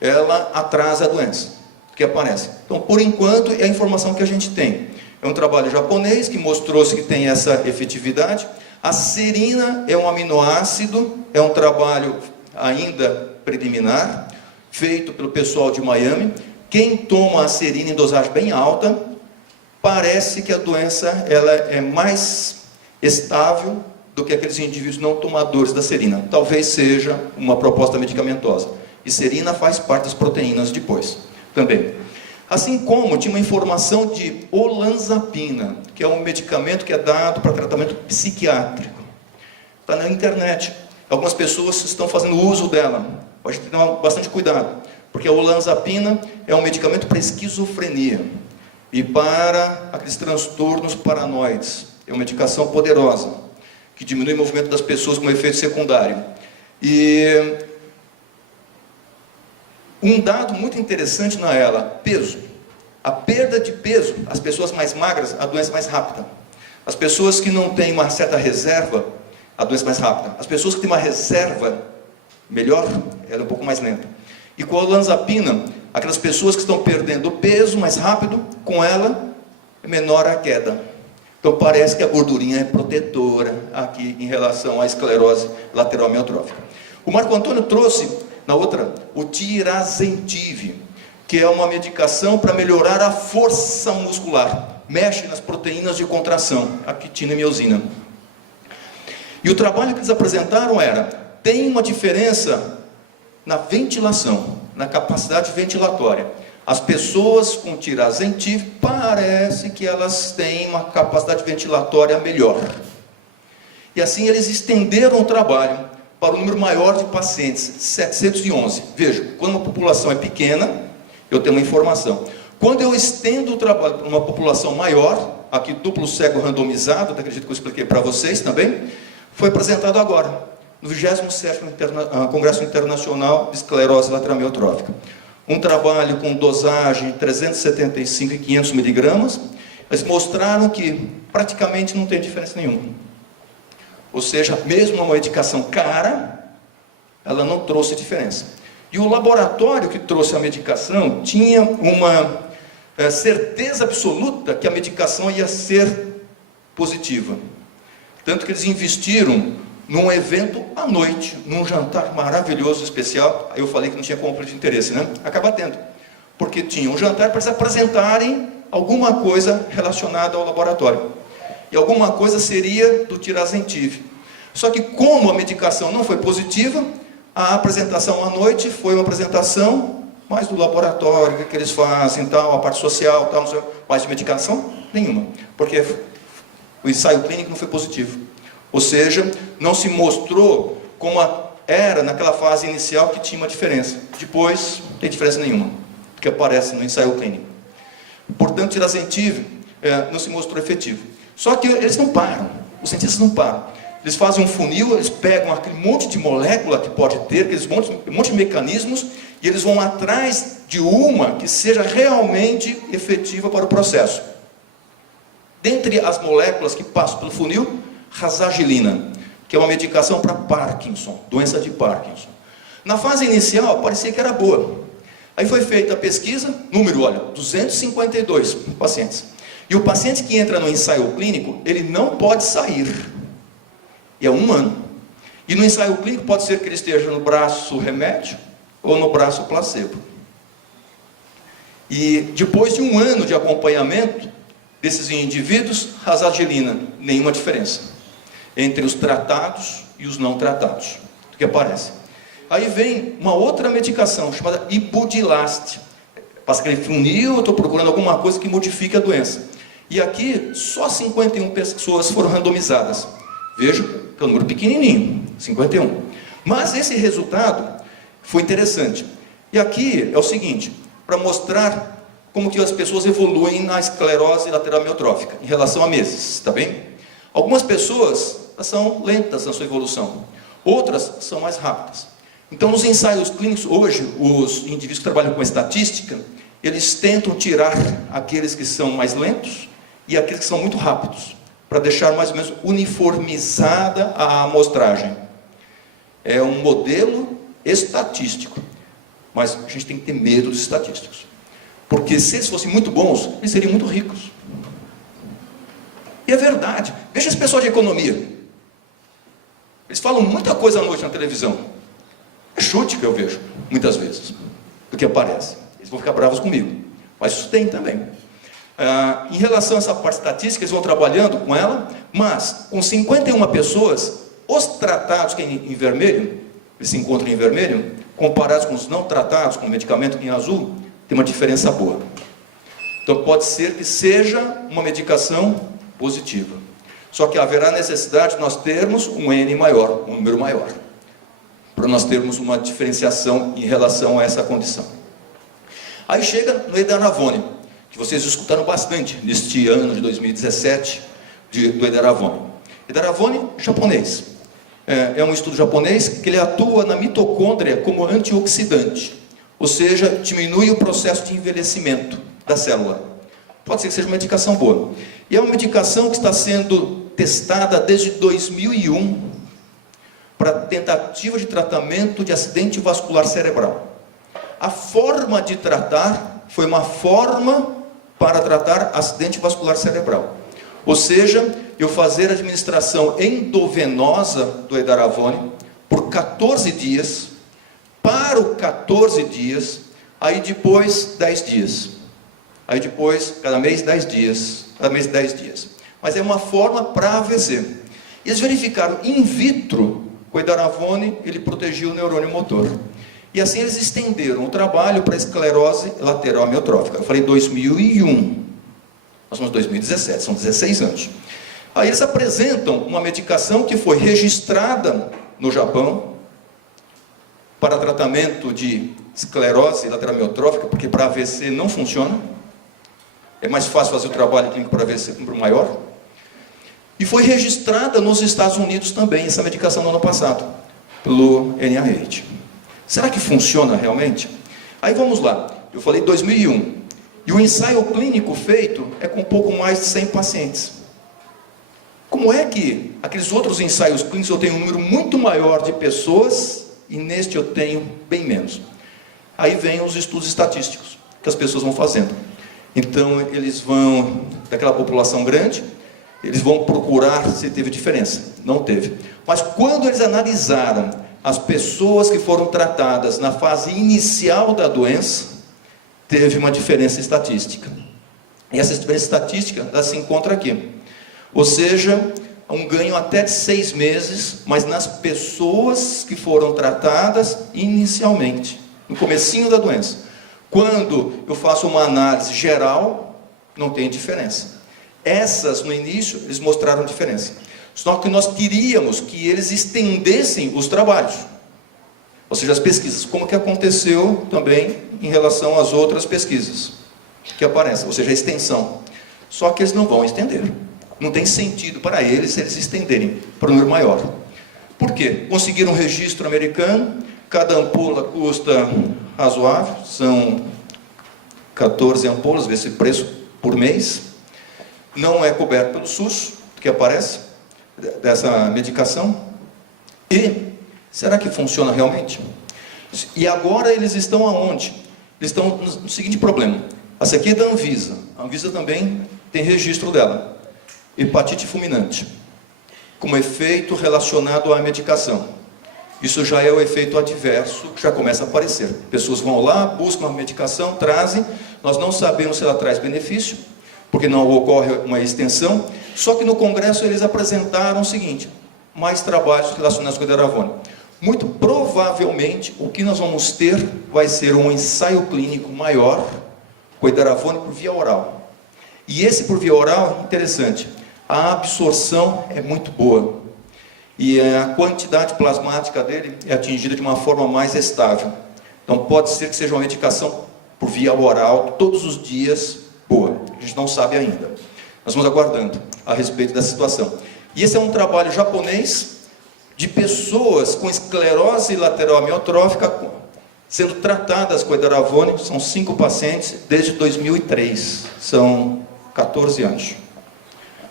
Ela atrasa a doença. que aparece. Então, por enquanto, é a informação que a gente tem. É um trabalho japonês que mostrou-se que tem essa efetividade. A serina é um aminoácido, é um trabalho ainda preliminar, feito pelo pessoal de Miami. Quem toma a serina em dosagem bem alta, parece que a doença ela é mais estável do que aqueles indivíduos não tomadores da serina. Talvez seja uma proposta medicamentosa. E serina faz parte das proteínas depois, também. Assim como tinha uma informação de olanzapina, que é um medicamento que é dado para tratamento psiquiátrico. Está na internet. Algumas pessoas estão fazendo uso dela. A gente tem que tomar bastante cuidado, porque a olanzapina é um medicamento para esquizofrenia e para aqueles transtornos paranoides. É uma medicação poderosa, que diminui o movimento das pessoas com efeito secundário. E um dado muito interessante na ela, peso. A perda de peso, as pessoas mais magras, a doença mais rápida. As pessoas que não têm uma certa reserva, a doença mais rápida. As pessoas que têm uma reserva melhor, ela é um pouco mais lenta. E com a olanzapina, aquelas pessoas que estão perdendo peso mais rápido, com ela, é menor a queda. Então parece que a gordurinha é protetora aqui em relação à esclerose lateral amiotrófica. O Marco Antônio trouxe, na outra, o Tirazentiv, que é uma medicação para melhorar a força muscular. Mexe nas proteínas de contração, a quitina e miosina. E o trabalho que eles apresentaram era, tem uma diferença na ventilação, na capacidade ventilatória. As pessoas com Tirazentiv parece que elas têm uma capacidade ventilatória melhor. E assim eles estenderam o trabalho para um número maior de pacientes, 711. Veja, quando uma população é pequena, eu tenho uma informação. Quando eu estendo o trabalho para uma população maior, aqui duplo cego randomizado, acredito que eu expliquei para vocês também, foi apresentado agora, no 27º Congresso Internacional de Esclerose Lateral Amiotrófica. Um trabalho com dosagem 375 e 500 miligramas, eles mostraram que praticamente não tem diferença nenhuma. Ou seja, mesmo uma medicação cara, ela não trouxe diferença. E o laboratório que trouxe a medicação tinha uma certeza absoluta que a medicação ia ser positiva. Tanto que eles investiram num evento à noite, num jantar maravilhoso, especial. Aí eu falei que não tinha conflito de interesse, né? Acaba tendo. Porque tinha um jantar para eles apresentarem alguma coisa relacionada ao laboratório. E alguma coisa seria do Tirazentiv. Só que como a medicação não foi positiva, a apresentação à noite foi uma apresentação mais do laboratório, o que eles fazem, tal, a parte social, tal, não sei, mais de medicação nenhuma. Porque o ensaio clínico não foi positivo. Ou seja, não se mostrou como era naquela fase inicial que tinha uma diferença. Depois, não tem diferença nenhuma, que aparece no ensaio clínico. Portanto, Tirazentiv não se mostrou efetivo. Só que eles não param, os cientistas não param. Eles fazem um funil, eles pegam aquele monte de molécula que pode ter, aqueles monte de mecanismos, e eles vão atrás de uma que seja realmente efetiva para o processo. Dentre as moléculas que passam pelo funil, Razagilina, que é uma medicação para Parkinson, doença de Parkinson. Na fase inicial, parecia que era boa. Aí foi feita a pesquisa, número, olha, 252 pacientes. E o paciente que entra no ensaio clínico, ele não pode sair. E é 1 ano. E no ensaio clínico pode ser que ele esteja no braço remédio ou no braço placebo. E depois de 1 ano de acompanhamento desses indivíduos, Razagilina, nenhuma diferença entre os tratados e os não tratados, que aparece. Aí vem uma outra medicação chamada Ibudilaste. Passa aquele funil, eu estou procurando alguma coisa que modifique a doença. E aqui só 51 pessoas foram randomizadas. Veja que é um número pequenininho, 51. Mas esse resultado foi interessante. E aqui é o seguinte, para mostrar como que as pessoas evoluem na esclerose lateral amiotrófica, em relação a meses, está bem? Algumas pessoas são lentas na sua evolução, outras são mais rápidas. Então, nos ensaios clínicos, hoje, os indivíduos que trabalham com estatística, eles tentam tirar aqueles que são mais lentos e aqueles que são muito rápidos, para deixar mais ou menos uniformizada a amostragem. É um modelo estatístico, mas a gente tem que ter medo dos estatísticos. Porque se eles fossem muito bons, eles seriam muito ricos. E é verdade. Veja esse pessoal de economia. Eles falam muita coisa à noite na televisão. É chute que eu vejo, muitas vezes, do que aparece. Eles vão ficar bravos comigo. Mas isso tem também. Em relação a essa parte estatística, eles vão trabalhando com ela, mas com 51 pessoas, os tratados que em vermelho, eles se encontram em vermelho, comparados com os não tratados, com o medicamento em azul, tem uma diferença boa. Então pode ser que seja uma medicação positiva. Só que haverá necessidade de nós termos um N maior, um número maior, para nós termos uma diferenciação em relação a essa condição. Aí chega no edaravone, que vocês escutaram bastante neste ano de 2017, do edaravone. Edaravone japonês. É um estudo japonês que ele atua na mitocôndria como antioxidante, ou seja, diminui o processo de envelhecimento da célula. Pode ser que seja uma medicação boa. E é uma medicação que está sendo testada desde 2001 para tentativa de tratamento de acidente vascular cerebral. A forma de tratar foi uma forma para tratar acidente vascular cerebral. Ou seja, eu fazer a administração endovenosa do edaravone por 14 dias, paro 14 dias, aí depois 10 dias. Aí depois, cada mês 10 dias, cada mês 10 dias. Mas é uma forma para AVC. E eles verificaram in vitro, o edaravone, ele protegia o neurônio motor. E assim eles estenderam o trabalho para a esclerose lateral amiotrófica. Eu falei 2001. Nós somos 2017, são 16 anos. Aí eles apresentam uma medicação que foi registrada no Japão para tratamento de esclerose lateral amiotrófica, porque para AVC não funciona. É mais fácil fazer o trabalho clínico para AVC com um número maior. E foi registrada nos Estados Unidos também, essa medicação no ano passado, pelo NIH. Será que funciona realmente? Aí vamos lá, eu falei 2001, e o ensaio clínico feito é com um pouco mais de 100 pacientes. Como é que aqueles outros ensaios clínicos eu tenho um número muito maior de pessoas, e neste eu tenho bem menos? Aí vem os estudos estatísticos, que as pessoas vão fazendo. Então eles vão, daquela população grande, eles vão procurar se teve diferença. Não teve. Mas quando eles analisaram as pessoas que foram tratadas na fase inicial da doença, teve uma diferença estatística. E essa diferença estatística, ela se encontra aqui. Ou seja, um ganho até de 6 meses, mas nas pessoas que foram tratadas inicialmente, no comecinho da doença. Quando eu faço uma análise geral, não tem diferença. Essas, no início, eles mostraram diferença. Só que nós queríamos que eles estendessem os trabalhos. Ou seja, as pesquisas. Como que aconteceu também em relação às outras pesquisas que aparecem. Ou seja, a extensão. Só que eles não vão estender. Não tem sentido para eles estenderem para um número maior. Por quê? Conseguiram um registro americano. Cada ampola custa razoável. São 14 ampolas, esse preço por mês. Não é coberto pelo SUS, que aparece dessa medicação. E será que funciona realmente? E agora eles estão aonde? Eles estão no seguinte problema. Essa aqui é da Anvisa. A Anvisa também tem registro dela. Hepatite fulminante, como efeito relacionado à medicação. Isso já é o efeito adverso que já começa a aparecer. Pessoas vão lá, buscam a medicação, trazem. Nós não sabemos se ela traz benefício, porque não ocorre uma extensão. Só que no congresso eles apresentaram o seguinte: mais trabalhos relacionados com o edaravone. Muito provavelmente o que nós vamos ter vai ser um ensaio clínico maior com o edaravone por via oral. E esse por via oral é interessante. A absorção é muito boa. E a quantidade plasmática dele é atingida de uma forma mais estável. Então pode ser que seja uma medicação por via oral todos os dias boa. A gente não sabe ainda. Nós vamos aguardando a respeito dessa situação. E esse é um trabalho japonês de pessoas com esclerose lateral amiotrófica sendo tratadas com edaravone. São 5 pacientes desde 2003. São 14 anos.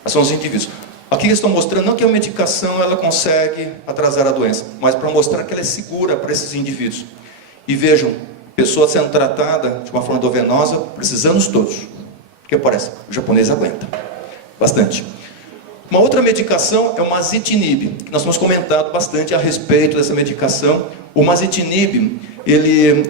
São os indivíduos. Aqui eles estão mostrando não que a medicação ela consegue atrasar a doença, mas para mostrar que ela é segura para esses indivíduos. E vejam, pessoa sendo tratada de uma forma endovenosa, precisamos todos. O que parece? O japonês aguenta bastante. Uma outra medicação é o masitinib, que nós temos comentado bastante a respeito dessa medicação. O masitinib, ele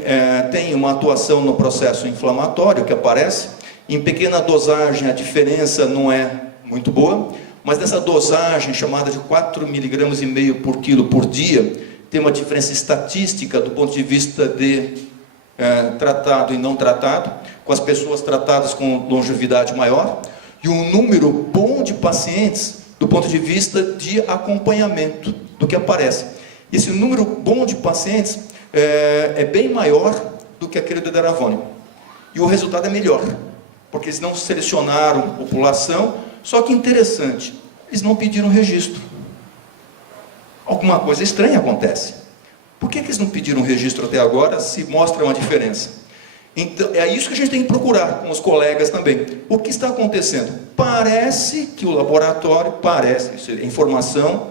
tem uma atuação no processo inflamatório que aparece. Em pequena dosagem a diferença não é muito boa, mas nessa dosagem chamada de 4,5 mg por quilo por dia, tem uma diferença estatística do ponto de vista de tratado e não tratado, com as pessoas tratadas com longevidade maior, e um número bom de pacientes do ponto de vista de acompanhamento do que aparece. Esse número bom de pacientes é bem maior do que aquele do edaravone. E o resultado é melhor, porque eles não selecionaram população, só que interessante, eles não pediram registro. Alguma coisa estranha acontece. Por que eles não pediram registro até agora, se mostra uma diferença? Então, é isso que a gente tem que procurar com os colegas também. O que está acontecendo? Parece que o laboratório, isso é informação,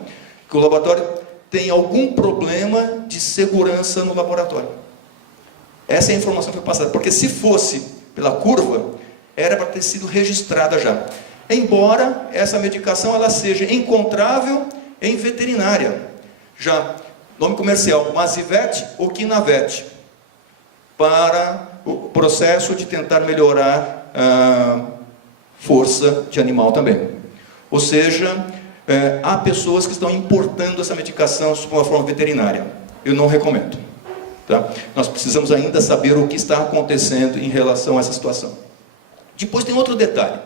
que o laboratório tem algum problema de segurança no laboratório. Essa é a informação que foi passada, porque se fosse pela curva, era para ter sido registrada já. Embora essa medicação ela seja encontrável em veterinária. Já, nome comercial, Masivet ou Kinavete, para o processo de tentar melhorar a força de animal também. Ou seja, há pessoas que estão importando essa medicação de uma forma veterinária. Eu não recomendo. Tá? Nós precisamos ainda saber o que está acontecendo em relação a essa situação. Depois tem outro detalhe.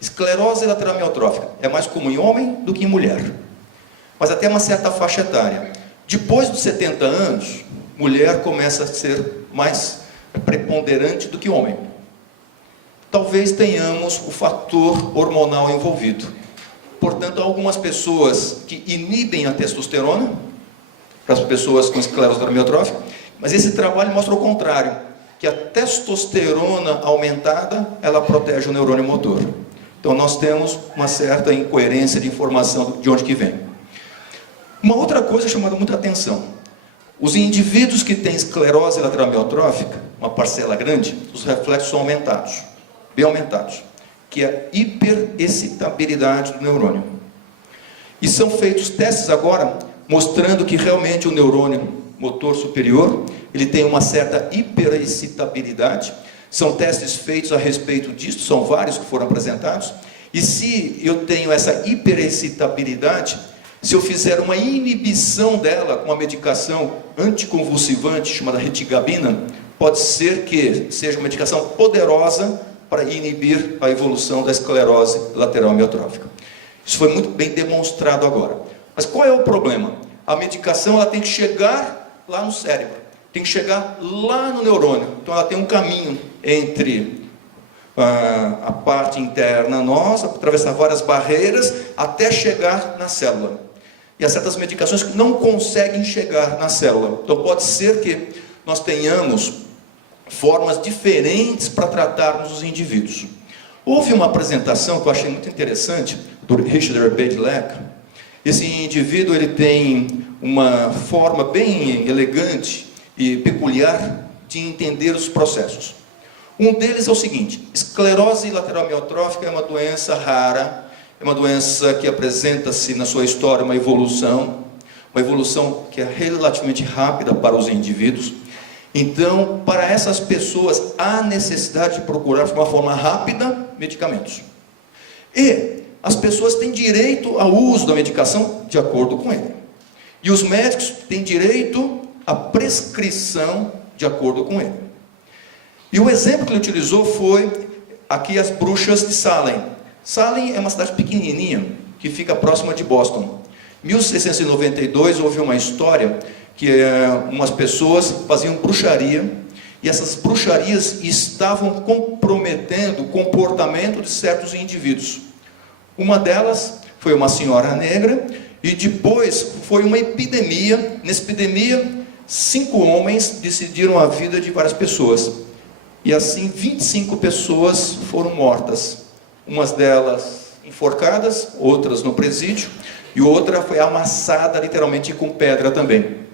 Esclerose lateral amiotrófica é mais comum em homem do que em mulher. Mas até uma certa faixa etária. Depois dos 70 anos, mulher começa a ser mais preponderante do que homem. Talvez tenhamos o fator hormonal envolvido. Portanto, há algumas pessoas que inibem a testosterona, para as pessoas com esclerose lateral amiotrófica, mas esse trabalho mostra o contrário, que a testosterona aumentada, ela protege o neurônio motor. Então nós temos uma certa incoerência de informação de onde que vem. Uma outra coisa chamada muita atenção. Os indivíduos que têm esclerose lateral amiotrófica, uma parcela grande, os reflexos são aumentados, bem aumentados, que é a hiperexcitabilidade do neurônio. E são feitos testes agora, mostrando que realmente o neurônio motor superior, ele tem uma certa hiperexcitabilidade. São testes feitos a respeito disso, são vários que foram apresentados. E se eu tenho essa hiperexcitabilidade, se eu fizer uma inibição dela com uma medicação anticonvulsivante chamada retigabina, pode ser que seja uma medicação poderosa para inibir a evolução da esclerose lateral amiotrófica. Isso foi muito bem demonstrado agora. Mas qual é o problema? A medicação ela tem que chegar lá no cérebro, tem que chegar lá no neurônio. Então ela tem um caminho entre a parte interna nossa, atravessar várias barreiras, até chegar na célula. E há certas medicações que não conseguem chegar na célula. Então pode ser que nós tenhamos formas diferentes para tratarmos os indivíduos. Houve uma apresentação que eu achei muito interessante, do Richard Bedlack. Esse indivíduo ele tem uma forma bem elegante e peculiar de entender os processos. Um deles é o seguinte: esclerose lateral amiotrófica é uma doença rara, é uma doença que apresenta-se na sua história uma evolução que é relativamente rápida para os indivíduos. Então, para essas pessoas, há necessidade de procurar de uma forma rápida medicamentos. E as pessoas têm direito ao uso da medicação de acordo com ele. E os médicos têm direito à prescrição de acordo com ele. E o exemplo que ele utilizou foi aqui as bruxas de Salem. Salem é uma cidade pequenininha que fica próxima de Boston. Em 1692 houve uma história que umas pessoas faziam bruxaria e essas bruxarias estavam comprometendo o comportamento de certos indivíduos. Uma delas foi uma senhora negra e depois foi uma epidemia. Nessa epidemia, 5 homens decidiram a vida de várias pessoas. E assim 25 pessoas foram mortas. Umas delas enforcadas, outras no presídio, e outra foi amassada literalmente com pedra também.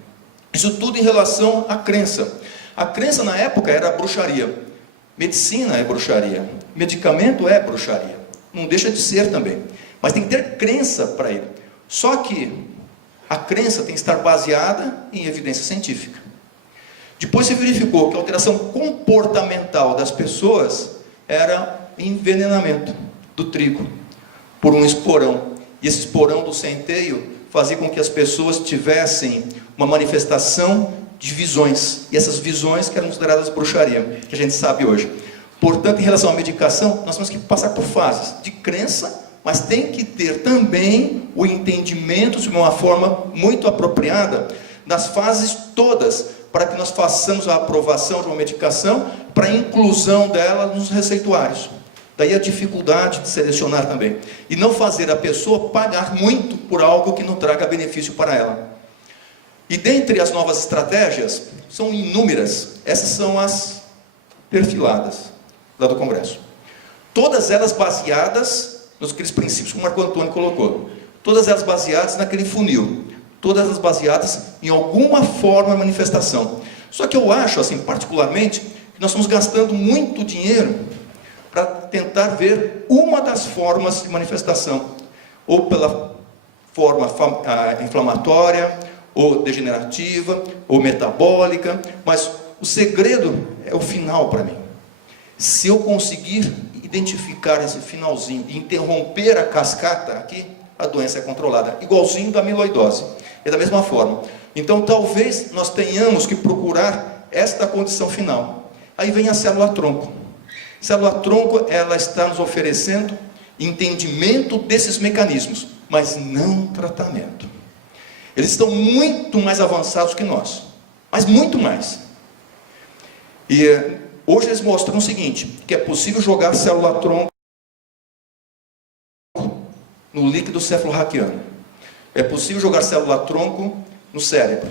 Isso tudo em relação à crença. A crença na época era bruxaria. Medicina é bruxaria. Medicamento é bruxaria. Não deixa de ser também. Mas tem que ter crença para ele. Só que a crença tem que estar baseada em evidência científica. Depois se verificou que a alteração comportamental das pessoas era envenenamento do trigo por um esporão. E esse esporão do centeio fazia com que as pessoas tivessem uma manifestação de visões. E essas visões que eram consideradas bruxaria, que a gente sabe hoje. Portanto, em relação à medicação, nós temos que passar por fases de crença, mas tem que ter também o entendimento de uma forma muito apropriada das fases todas, para que nós façamos a aprovação de uma medicação para a inclusão dela nos receituários. Daí a dificuldade de selecionar também. E não fazer a pessoa pagar muito por algo que não traga benefício para ela. E dentre as novas estratégias, são inúmeras. Essas são as perfiladas lá do Congresso. Todas elas baseadas naqueles princípios que o Marco Antônio colocou. Todas elas baseadas naquele funil. Todas elas baseadas em alguma forma de manifestação. Só que eu acho, assim, particularmente, que nós estamos gastando muito dinheiro para tentar ver uma das formas de manifestação. Ou pela forma inflamatória, ou degenerativa, ou metabólica. Mas o segredo é o final para mim. Se eu conseguir identificar esse finalzinho e interromper a cascata aqui, a doença é controlada. Igualzinho da amiloidose. É da mesma forma. Então, talvez nós tenhamos que procurar esta condição final. Aí vem a célula-tronco. Célula-tronco, ela está nos oferecendo entendimento desses mecanismos, mas não tratamento. Eles estão muito mais avançados que nós. Mas muito mais. E hoje eles mostram o seguinte, que é possível jogar célula-tronco no líquido cefalorraquiano. É possível jogar célula-tronco no cérebro.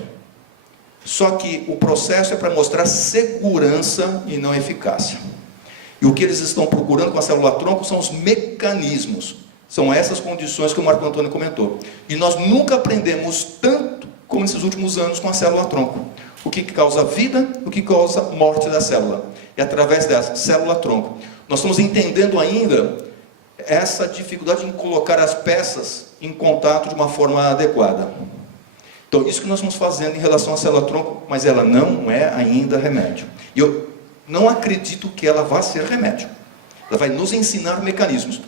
Só que o processo é para mostrar segurança e não eficácia. E o que eles estão procurando com a célula-tronco são os mecanismos. São essas condições que o Marco Antônio comentou. E nós nunca aprendemos tanto como nesses últimos anos com a célula-tronco. O que causa vida, o que causa morte da célula. É através dessa célula-tronco. Nós estamos entendendo ainda essa dificuldade em colocar as peças em contato de uma forma adequada. Então, isso que nós estamos fazendo em relação à célula-tronco, mas ela não é ainda remédio. E eu não acredito que ela vá ser remédio. Ela vai nos ensinar mecanismos.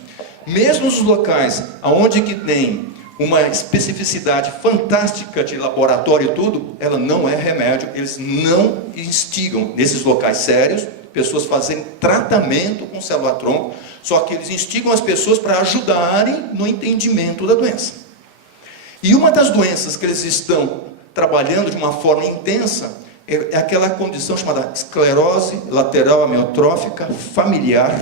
Mesmo nos locais onde que tem uma especificidade fantástica de laboratório e tudo, ela não é remédio. Eles não instigam, nesses locais sérios, pessoas fazerem tratamento com célula-tronco, só que eles instigam as pessoas para ajudarem no entendimento da doença. E uma das doenças que eles estão trabalhando de uma forma intensa é aquela condição chamada esclerose lateral amiotrófica familiar,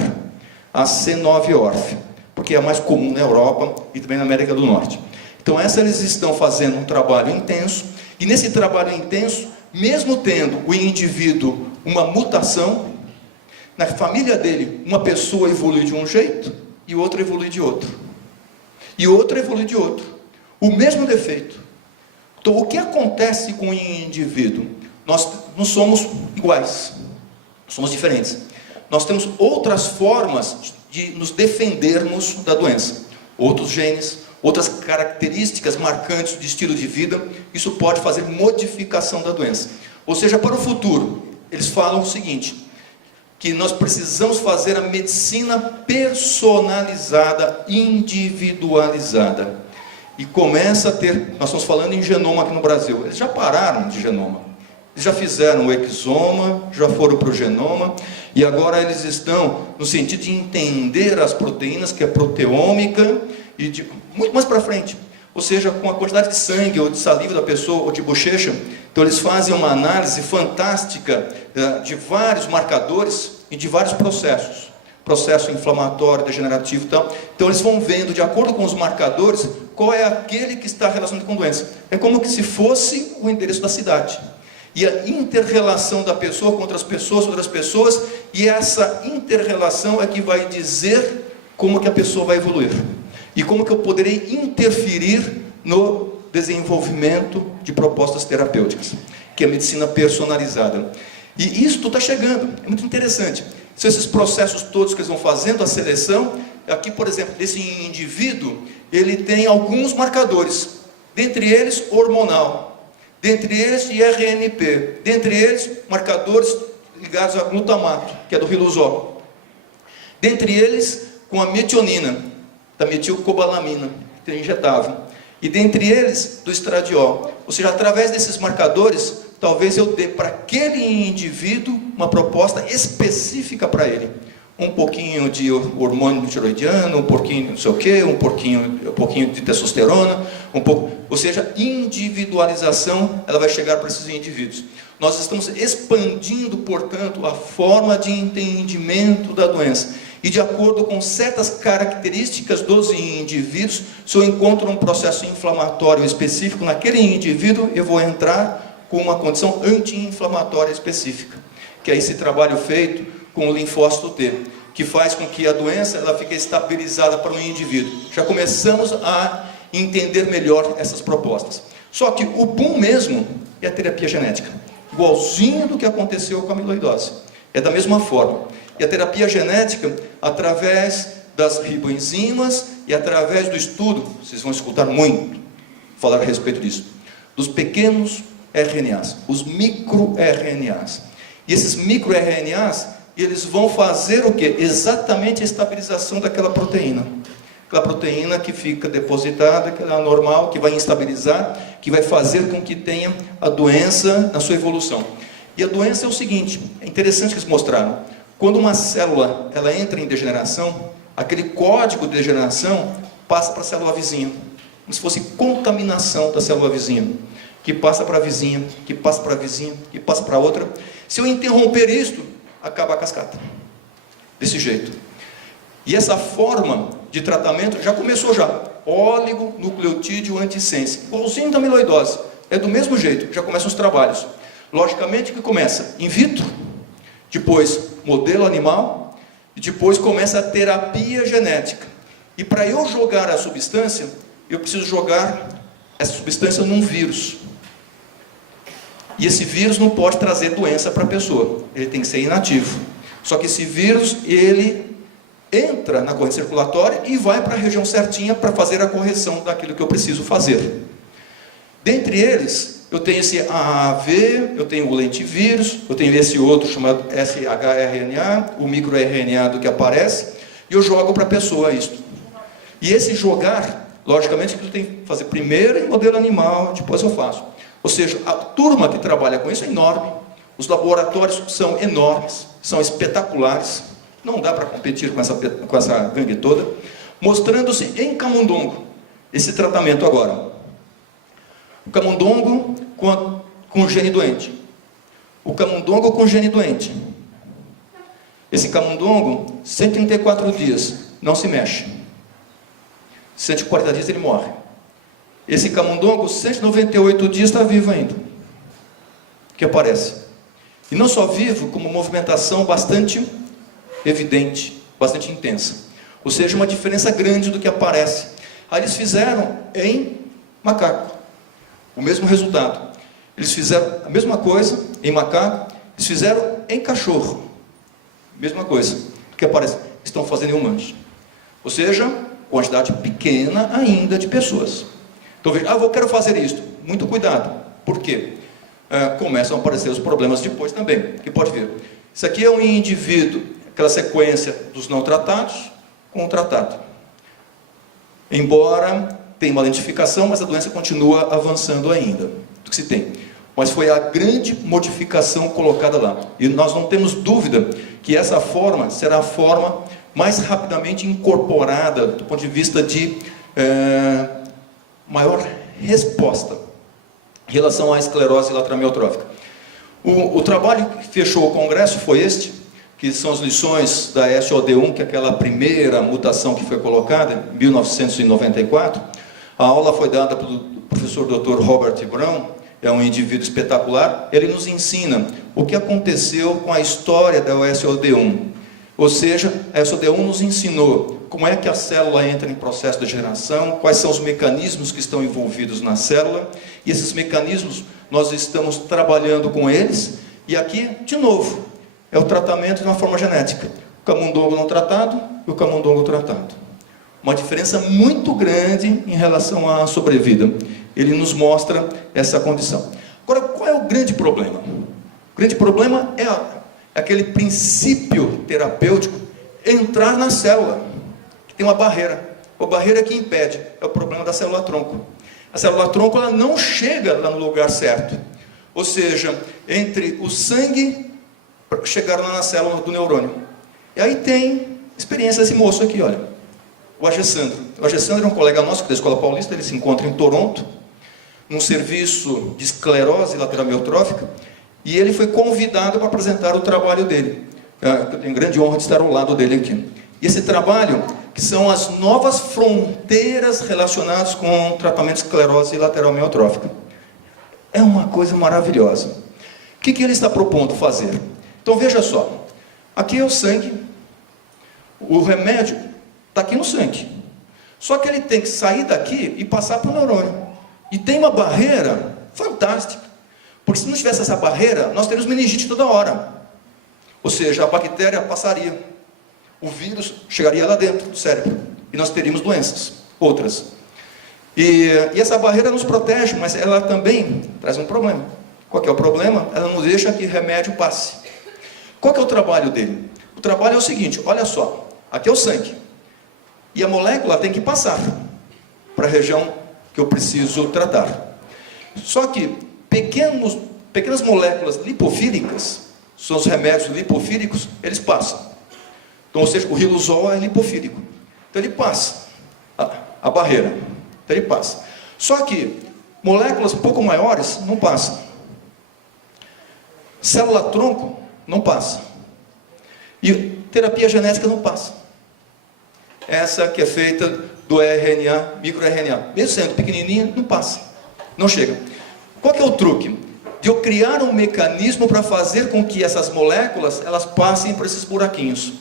a C9-ORF, porque é a mais comum na Europa e também na América do Norte. Então essa eles estão fazendo um trabalho intenso, e nesse trabalho intenso, mesmo tendo o indivíduo uma mutação, na família dele, uma pessoa evolui de um jeito, e outra evolui de outro. E outra evolui de outro. O mesmo defeito. Então, o que acontece com o indivíduo? Nós não somos iguais. Somos diferentes. Nós temos outras formas de nos defendermos da doença. Outros genes, outras características marcantes de estilo de vida. Isso pode fazer modificação da doença. Ou seja, para o futuro, eles falam o seguinte, que nós precisamos fazer a medicina personalizada, individualizada. E começa a ter, nós estamos falando em genoma aqui no Brasil, eles já pararam de genoma. Eles já fizeram o exoma, já foram para o genoma, e agora eles estão no sentido de entender as proteínas, que é proteômica, e muito mais para frente. Ou seja, com a quantidade de sangue, ou de saliva da pessoa, ou de bochecha. Então eles fazem uma análise fantástica de vários marcadores e de vários processos. Processo inflamatório, degenerativo e tal. Então eles vão vendo, de acordo com os marcadores, qual é aquele que está relacionado com doença. É como que se fosse o endereço da cidade. E a inter-relação da pessoa com outras pessoas, e essa inter-relação é que vai dizer como que a pessoa vai evoluir. E como que eu poderei interferir no desenvolvimento de propostas terapêuticas, que é a medicina personalizada. E isso está chegando, é muito interessante. São esses processos todos que eles vão fazendo, a seleção. Aqui, por exemplo, desse indivíduo, ele tem alguns marcadores, dentre eles hormonal, dentre eles IRNP, dentre eles marcadores ligados a glutamato, que é do riluzol, dentre eles com a metionina, da metilcobalamina, que é injetável, e dentre eles do estradiol. Ou seja, através desses marcadores, talvez eu dê para aquele indivíduo uma proposta específica para ele. Um pouquinho de hormônio tiroidiano, um pouquinho não sei o quê, um pouquinho de testosterona, ou seja, individualização, ela vai chegar para esses indivíduos. Nós estamos expandindo, portanto, a forma de entendimento da doença. E de acordo com certas características dos indivíduos, se eu encontro um processo inflamatório específico naquele indivíduo, eu vou entrar com uma condição anti-inflamatória específica, que é esse trabalho feito com o linfócito T, que faz com que a doença ela fique estabilizada para o indivíduo. Já começamos a entender melhor essas propostas. Só que o boom mesmo é a terapia genética, igualzinho do que aconteceu com a amiloidose. É da mesma forma. E a terapia genética, através das riboenzimas e através do estudo, vocês vão escutar muito falar a respeito disso, dos pequenos RNAs, os microRNAs. E esses microRNAs, eles vão fazer o quê? Exatamente a estabilização daquela proteína. Aquela proteína que fica depositada, que é anormal, que vai instabilizar, que vai fazer com que tenha a doença na sua evolução. E a doença é o seguinte, é interessante que eles mostraram. Quando uma célula ela entra em degeneração, aquele código de degeneração passa para a célula vizinha, como se fosse contaminação da célula vizinha, que passa para a vizinha, que passa para a vizinha, que passa para a outra. Se eu interromper isto, acaba a cascata. Desse jeito. E essa forma de tratamento já começou já. Oligonucleotídeo antissense, igualzinho da amiloidose. É do mesmo jeito, já começam os trabalhos. Logicamente que começa in vitro, depois modelo animal, e depois começa a terapia genética. E para eu jogar a substância, eu preciso jogar essa substância num vírus. E esse vírus não pode trazer doença para a pessoa, ele tem que ser inativo. Só que esse vírus, ele entra na corrente circulatória e vai para a região certinha para fazer a correção daquilo que eu preciso fazer. Dentre eles, eu tenho esse AAV, eu tenho o lentivírus, eu tenho esse outro chamado shRNA, o microRNA do que aparece, e eu jogo para a pessoa isto. E esse jogar, logicamente, que eu tenho que fazer primeiro em modelo animal, depois eu faço. Ou seja, a turma que trabalha com isso é enorme, os laboratórios são enormes, são espetaculares, não dá para competir com essa gangue toda, mostrando-se em camundongo, esse tratamento agora. O camundongo com gene doente. O camundongo com gene doente. Esse camundongo, 134 dias, não se mexe. 140 dias ele morre. Esse camundongo, 198 dias está vivo ainda. Que aparece. E não só vivo, como movimentação bastante evidente, bastante intensa. Ou seja, uma diferença grande do que aparece. Aí eles fizeram em macaco. O mesmo resultado. Eles fizeram a mesma coisa em macaco, eles fizeram em cachorro. Mesma coisa. O que aparece? Estão fazendo em humanos. Ou seja, quantidade pequena ainda de pessoas. Então veja, eu quero fazer isto. Muito cuidado. Por quê? Começam a aparecer os problemas depois também. Que pode ver. Isso aqui é um indivíduo, aquela sequência dos não tratados com o tratado. Embora tem uma lentificação, mas a doença continua avançando ainda, do que se tem. Mas foi a grande modificação colocada lá. E nós não temos dúvida que essa forma será a forma mais rapidamente incorporada, do ponto de vista de maior resposta em relação à esclerose lateral amiotrófica. O trabalho que fechou o congresso foi este, que são as lições da SOD1, que é aquela primeira mutação que foi colocada, em 1994. A aula foi dada pelo professor Dr. Robert Brown, é um indivíduo espetacular. Ele nos ensina o que aconteceu com a história da SOD1. Ou seja, a SOD1 nos ensinou como é que a célula entra em processo de geração, quais são os mecanismos que estão envolvidos na célula, e esses mecanismos nós estamos trabalhando com eles, E aqui, de novo, é o tratamento de uma forma genética. O camundongo não tratado e o camundongo tratado. Uma diferença muito grande em relação à sobrevida. Ele nos mostra essa condição. Agora, qual é o grande problema? O grande problema é aquele princípio terapêutico entrar na célula, que tem uma barreira. A barreira que impede é o problema da célula-tronco. A célula-tronco ela não chega lá no lugar certo. Ou seja, entre o sangue para chegar lá na célula do neurônio. E aí tem experiência desse moço aqui, olha. O Agessandro. O Agessandro é um colega nosso da Escola Paulista, ele se encontra em Toronto, num serviço de esclerose lateral amiotrófica, e ele foi convidado para apresentar o trabalho dele. Eu tenho grande honra de estar ao lado dele aqui. E esse trabalho, que são as novas fronteiras relacionadas com o tratamento de esclerose lateral amiotrófica. É uma coisa maravilhosa. O que ele está propondo fazer? Então veja só, aqui é o sangue, o remédio está aqui no sangue. Só que ele tem que sair daqui e passar para o neurônio. E tem uma barreira fantástica. Porque se não tivesse essa barreira, nós teríamos meningite toda hora. Ou seja, a bactéria passaria. O vírus chegaria lá dentro do cérebro. E nós teríamos doenças, outras. E essa barreira nos protege, mas ela também traz um problema. Qual que é o problema? Ela não deixa que remédio passe. Qual que é o trabalho dele? O trabalho é o seguinte, olha só. Aqui é o sangue. E a molécula tem que passar para a região que eu preciso tratar. Só que pequenas moléculas lipofílicas, são os remédios lipofílicos, eles passam. Então, ou seja, o riluzol é lipofílico. Então ele passa a barreira. Então ele passa. Só que moléculas um pouco maiores não passam. Célula-tronco não passa. E terapia genética não passa. Essa que é feita do RNA, microRNA. Mesmo sendo pequenininha, não passa. Não chega. Qual que é o truque? De eu criar um mecanismo para fazer com que essas moléculas, elas passem por esses buraquinhos.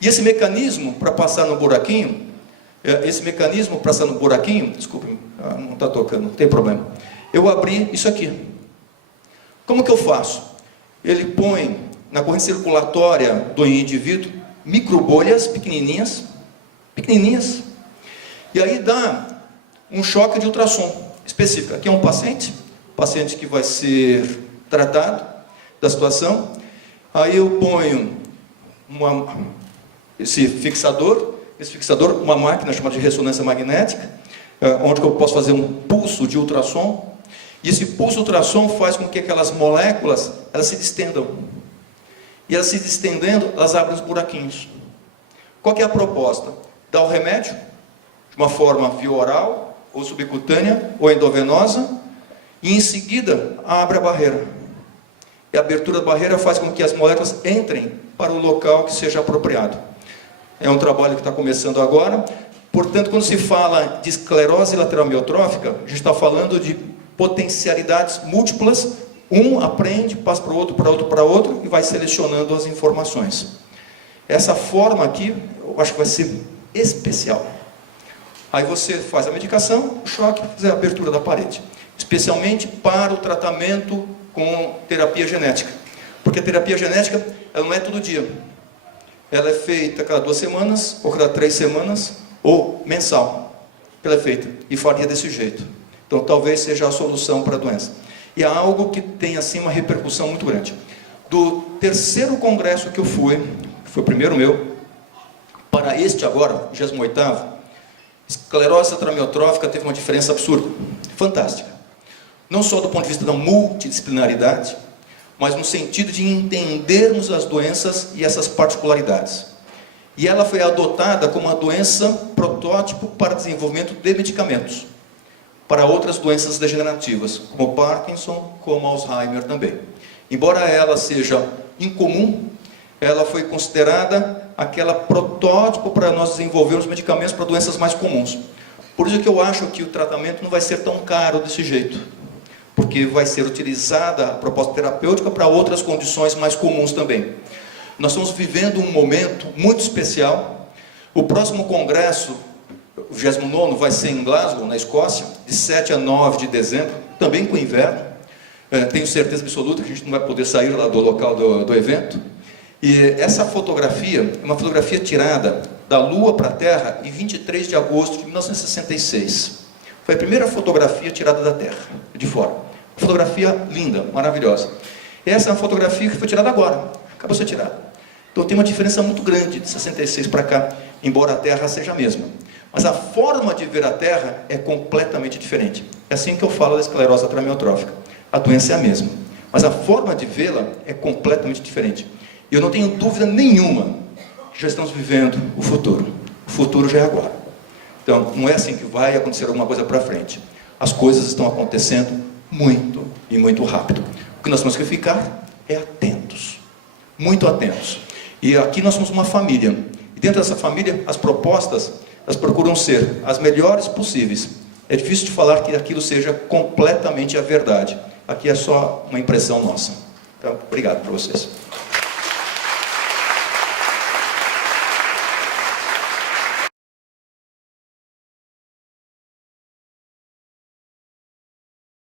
E esse mecanismo, para passar no buraquinho, desculpe, não está tocando, não tem problema. Eu abri isso aqui. Como que eu faço? Ele põe na corrente circulatória do indivíduo microbolhas pequenininhas, e aí dá um choque de ultrassom específico. Aqui é um paciente que vai ser tratado da situação. Aí eu ponho esse fixador, uma máquina chamada de ressonância magnética, onde eu posso fazer um pulso de ultrassom, e esse pulso de ultrassom faz com que aquelas moléculas elas se distendam. E elas se distendendo, elas abrem os buraquinhos. Qual que é a proposta? Dar o remédio, de uma forma via oral, ou subcutânea, ou endovenosa, e em seguida abre a barreira. E a abertura da barreira faz com que as moléculas entrem para o local que seja apropriado. É um trabalho que está começando agora. Portanto, quando se fala de esclerose lateral amiotrófica, a gente está falando de potencialidades múltiplas. Um aprende, passa para o outro, para outro, para outro, e vai selecionando as informações. Essa forma aqui, eu acho que vai ser especial. Aí você faz a medicação, o choque, faz a abertura da parede. Especialmente para o tratamento com terapia genética. Porque a terapia genética, ela não é todo dia. Ela é feita a cada 2 semanas, ou cada 3 semanas, ou mensal. Ela é feita, e faria desse jeito. Então, talvez seja a solução para a doença. E é algo que tem, assim, uma repercussão muito grande. Do 3º congresso que eu fui, que foi o primeiro meu, para este agora, 28º, esclerose lateral amiotrófica teve uma diferença absurda, fantástica. Não só do ponto de vista da multidisciplinaridade, mas no sentido de entendermos as doenças e essas particularidades. E ela foi adotada como uma doença protótipo para desenvolvimento de medicamentos, para outras doenças degenerativas, como Parkinson, como Alzheimer também. Embora ela seja incomum, ela foi considerada aquela protótipo para nós desenvolvermos medicamentos para doenças mais comuns. Por isso que eu acho que o tratamento não vai ser tão caro desse jeito, porque vai ser utilizada a proposta terapêutica para outras condições mais comuns também. Nós estamos vivendo um momento muito especial. O próximo congresso, o 29º, vai ser em Glasgow, na Escócia, de 7 a 9 de dezembro, também com inverno. Tenho certeza absoluta que a gente não vai poder sair lá do local do evento. E essa fotografia é uma fotografia tirada da Lua para a Terra em 23 de agosto de 1966. Foi a primeira fotografia tirada da Terra, de fora. Fotografia linda, maravilhosa. Essa é uma fotografia que foi tirada agora, acabou de ser tirada. Então tem uma diferença muito grande de 66 para cá, embora a Terra seja a mesma. Mas a forma de ver a Terra é completamente diferente. É assim que eu falo da esclerose lateral amiotrófica. A doença é a mesma, mas a forma de vê-la é completamente diferente. E eu não tenho dúvida nenhuma que já estamos vivendo o futuro. O futuro já é agora. Então, não é assim que vai acontecer alguma coisa para frente. As coisas estão acontecendo muito e muito rápido. O que nós temos que ficar é atentos. Muito atentos. E aqui nós somos uma família. E dentro dessa família, as propostas, elas procuram ser as melhores possíveis. É difícil de falar que aquilo seja completamente a verdade. Aqui é só uma impressão nossa. Então, obrigado para vocês.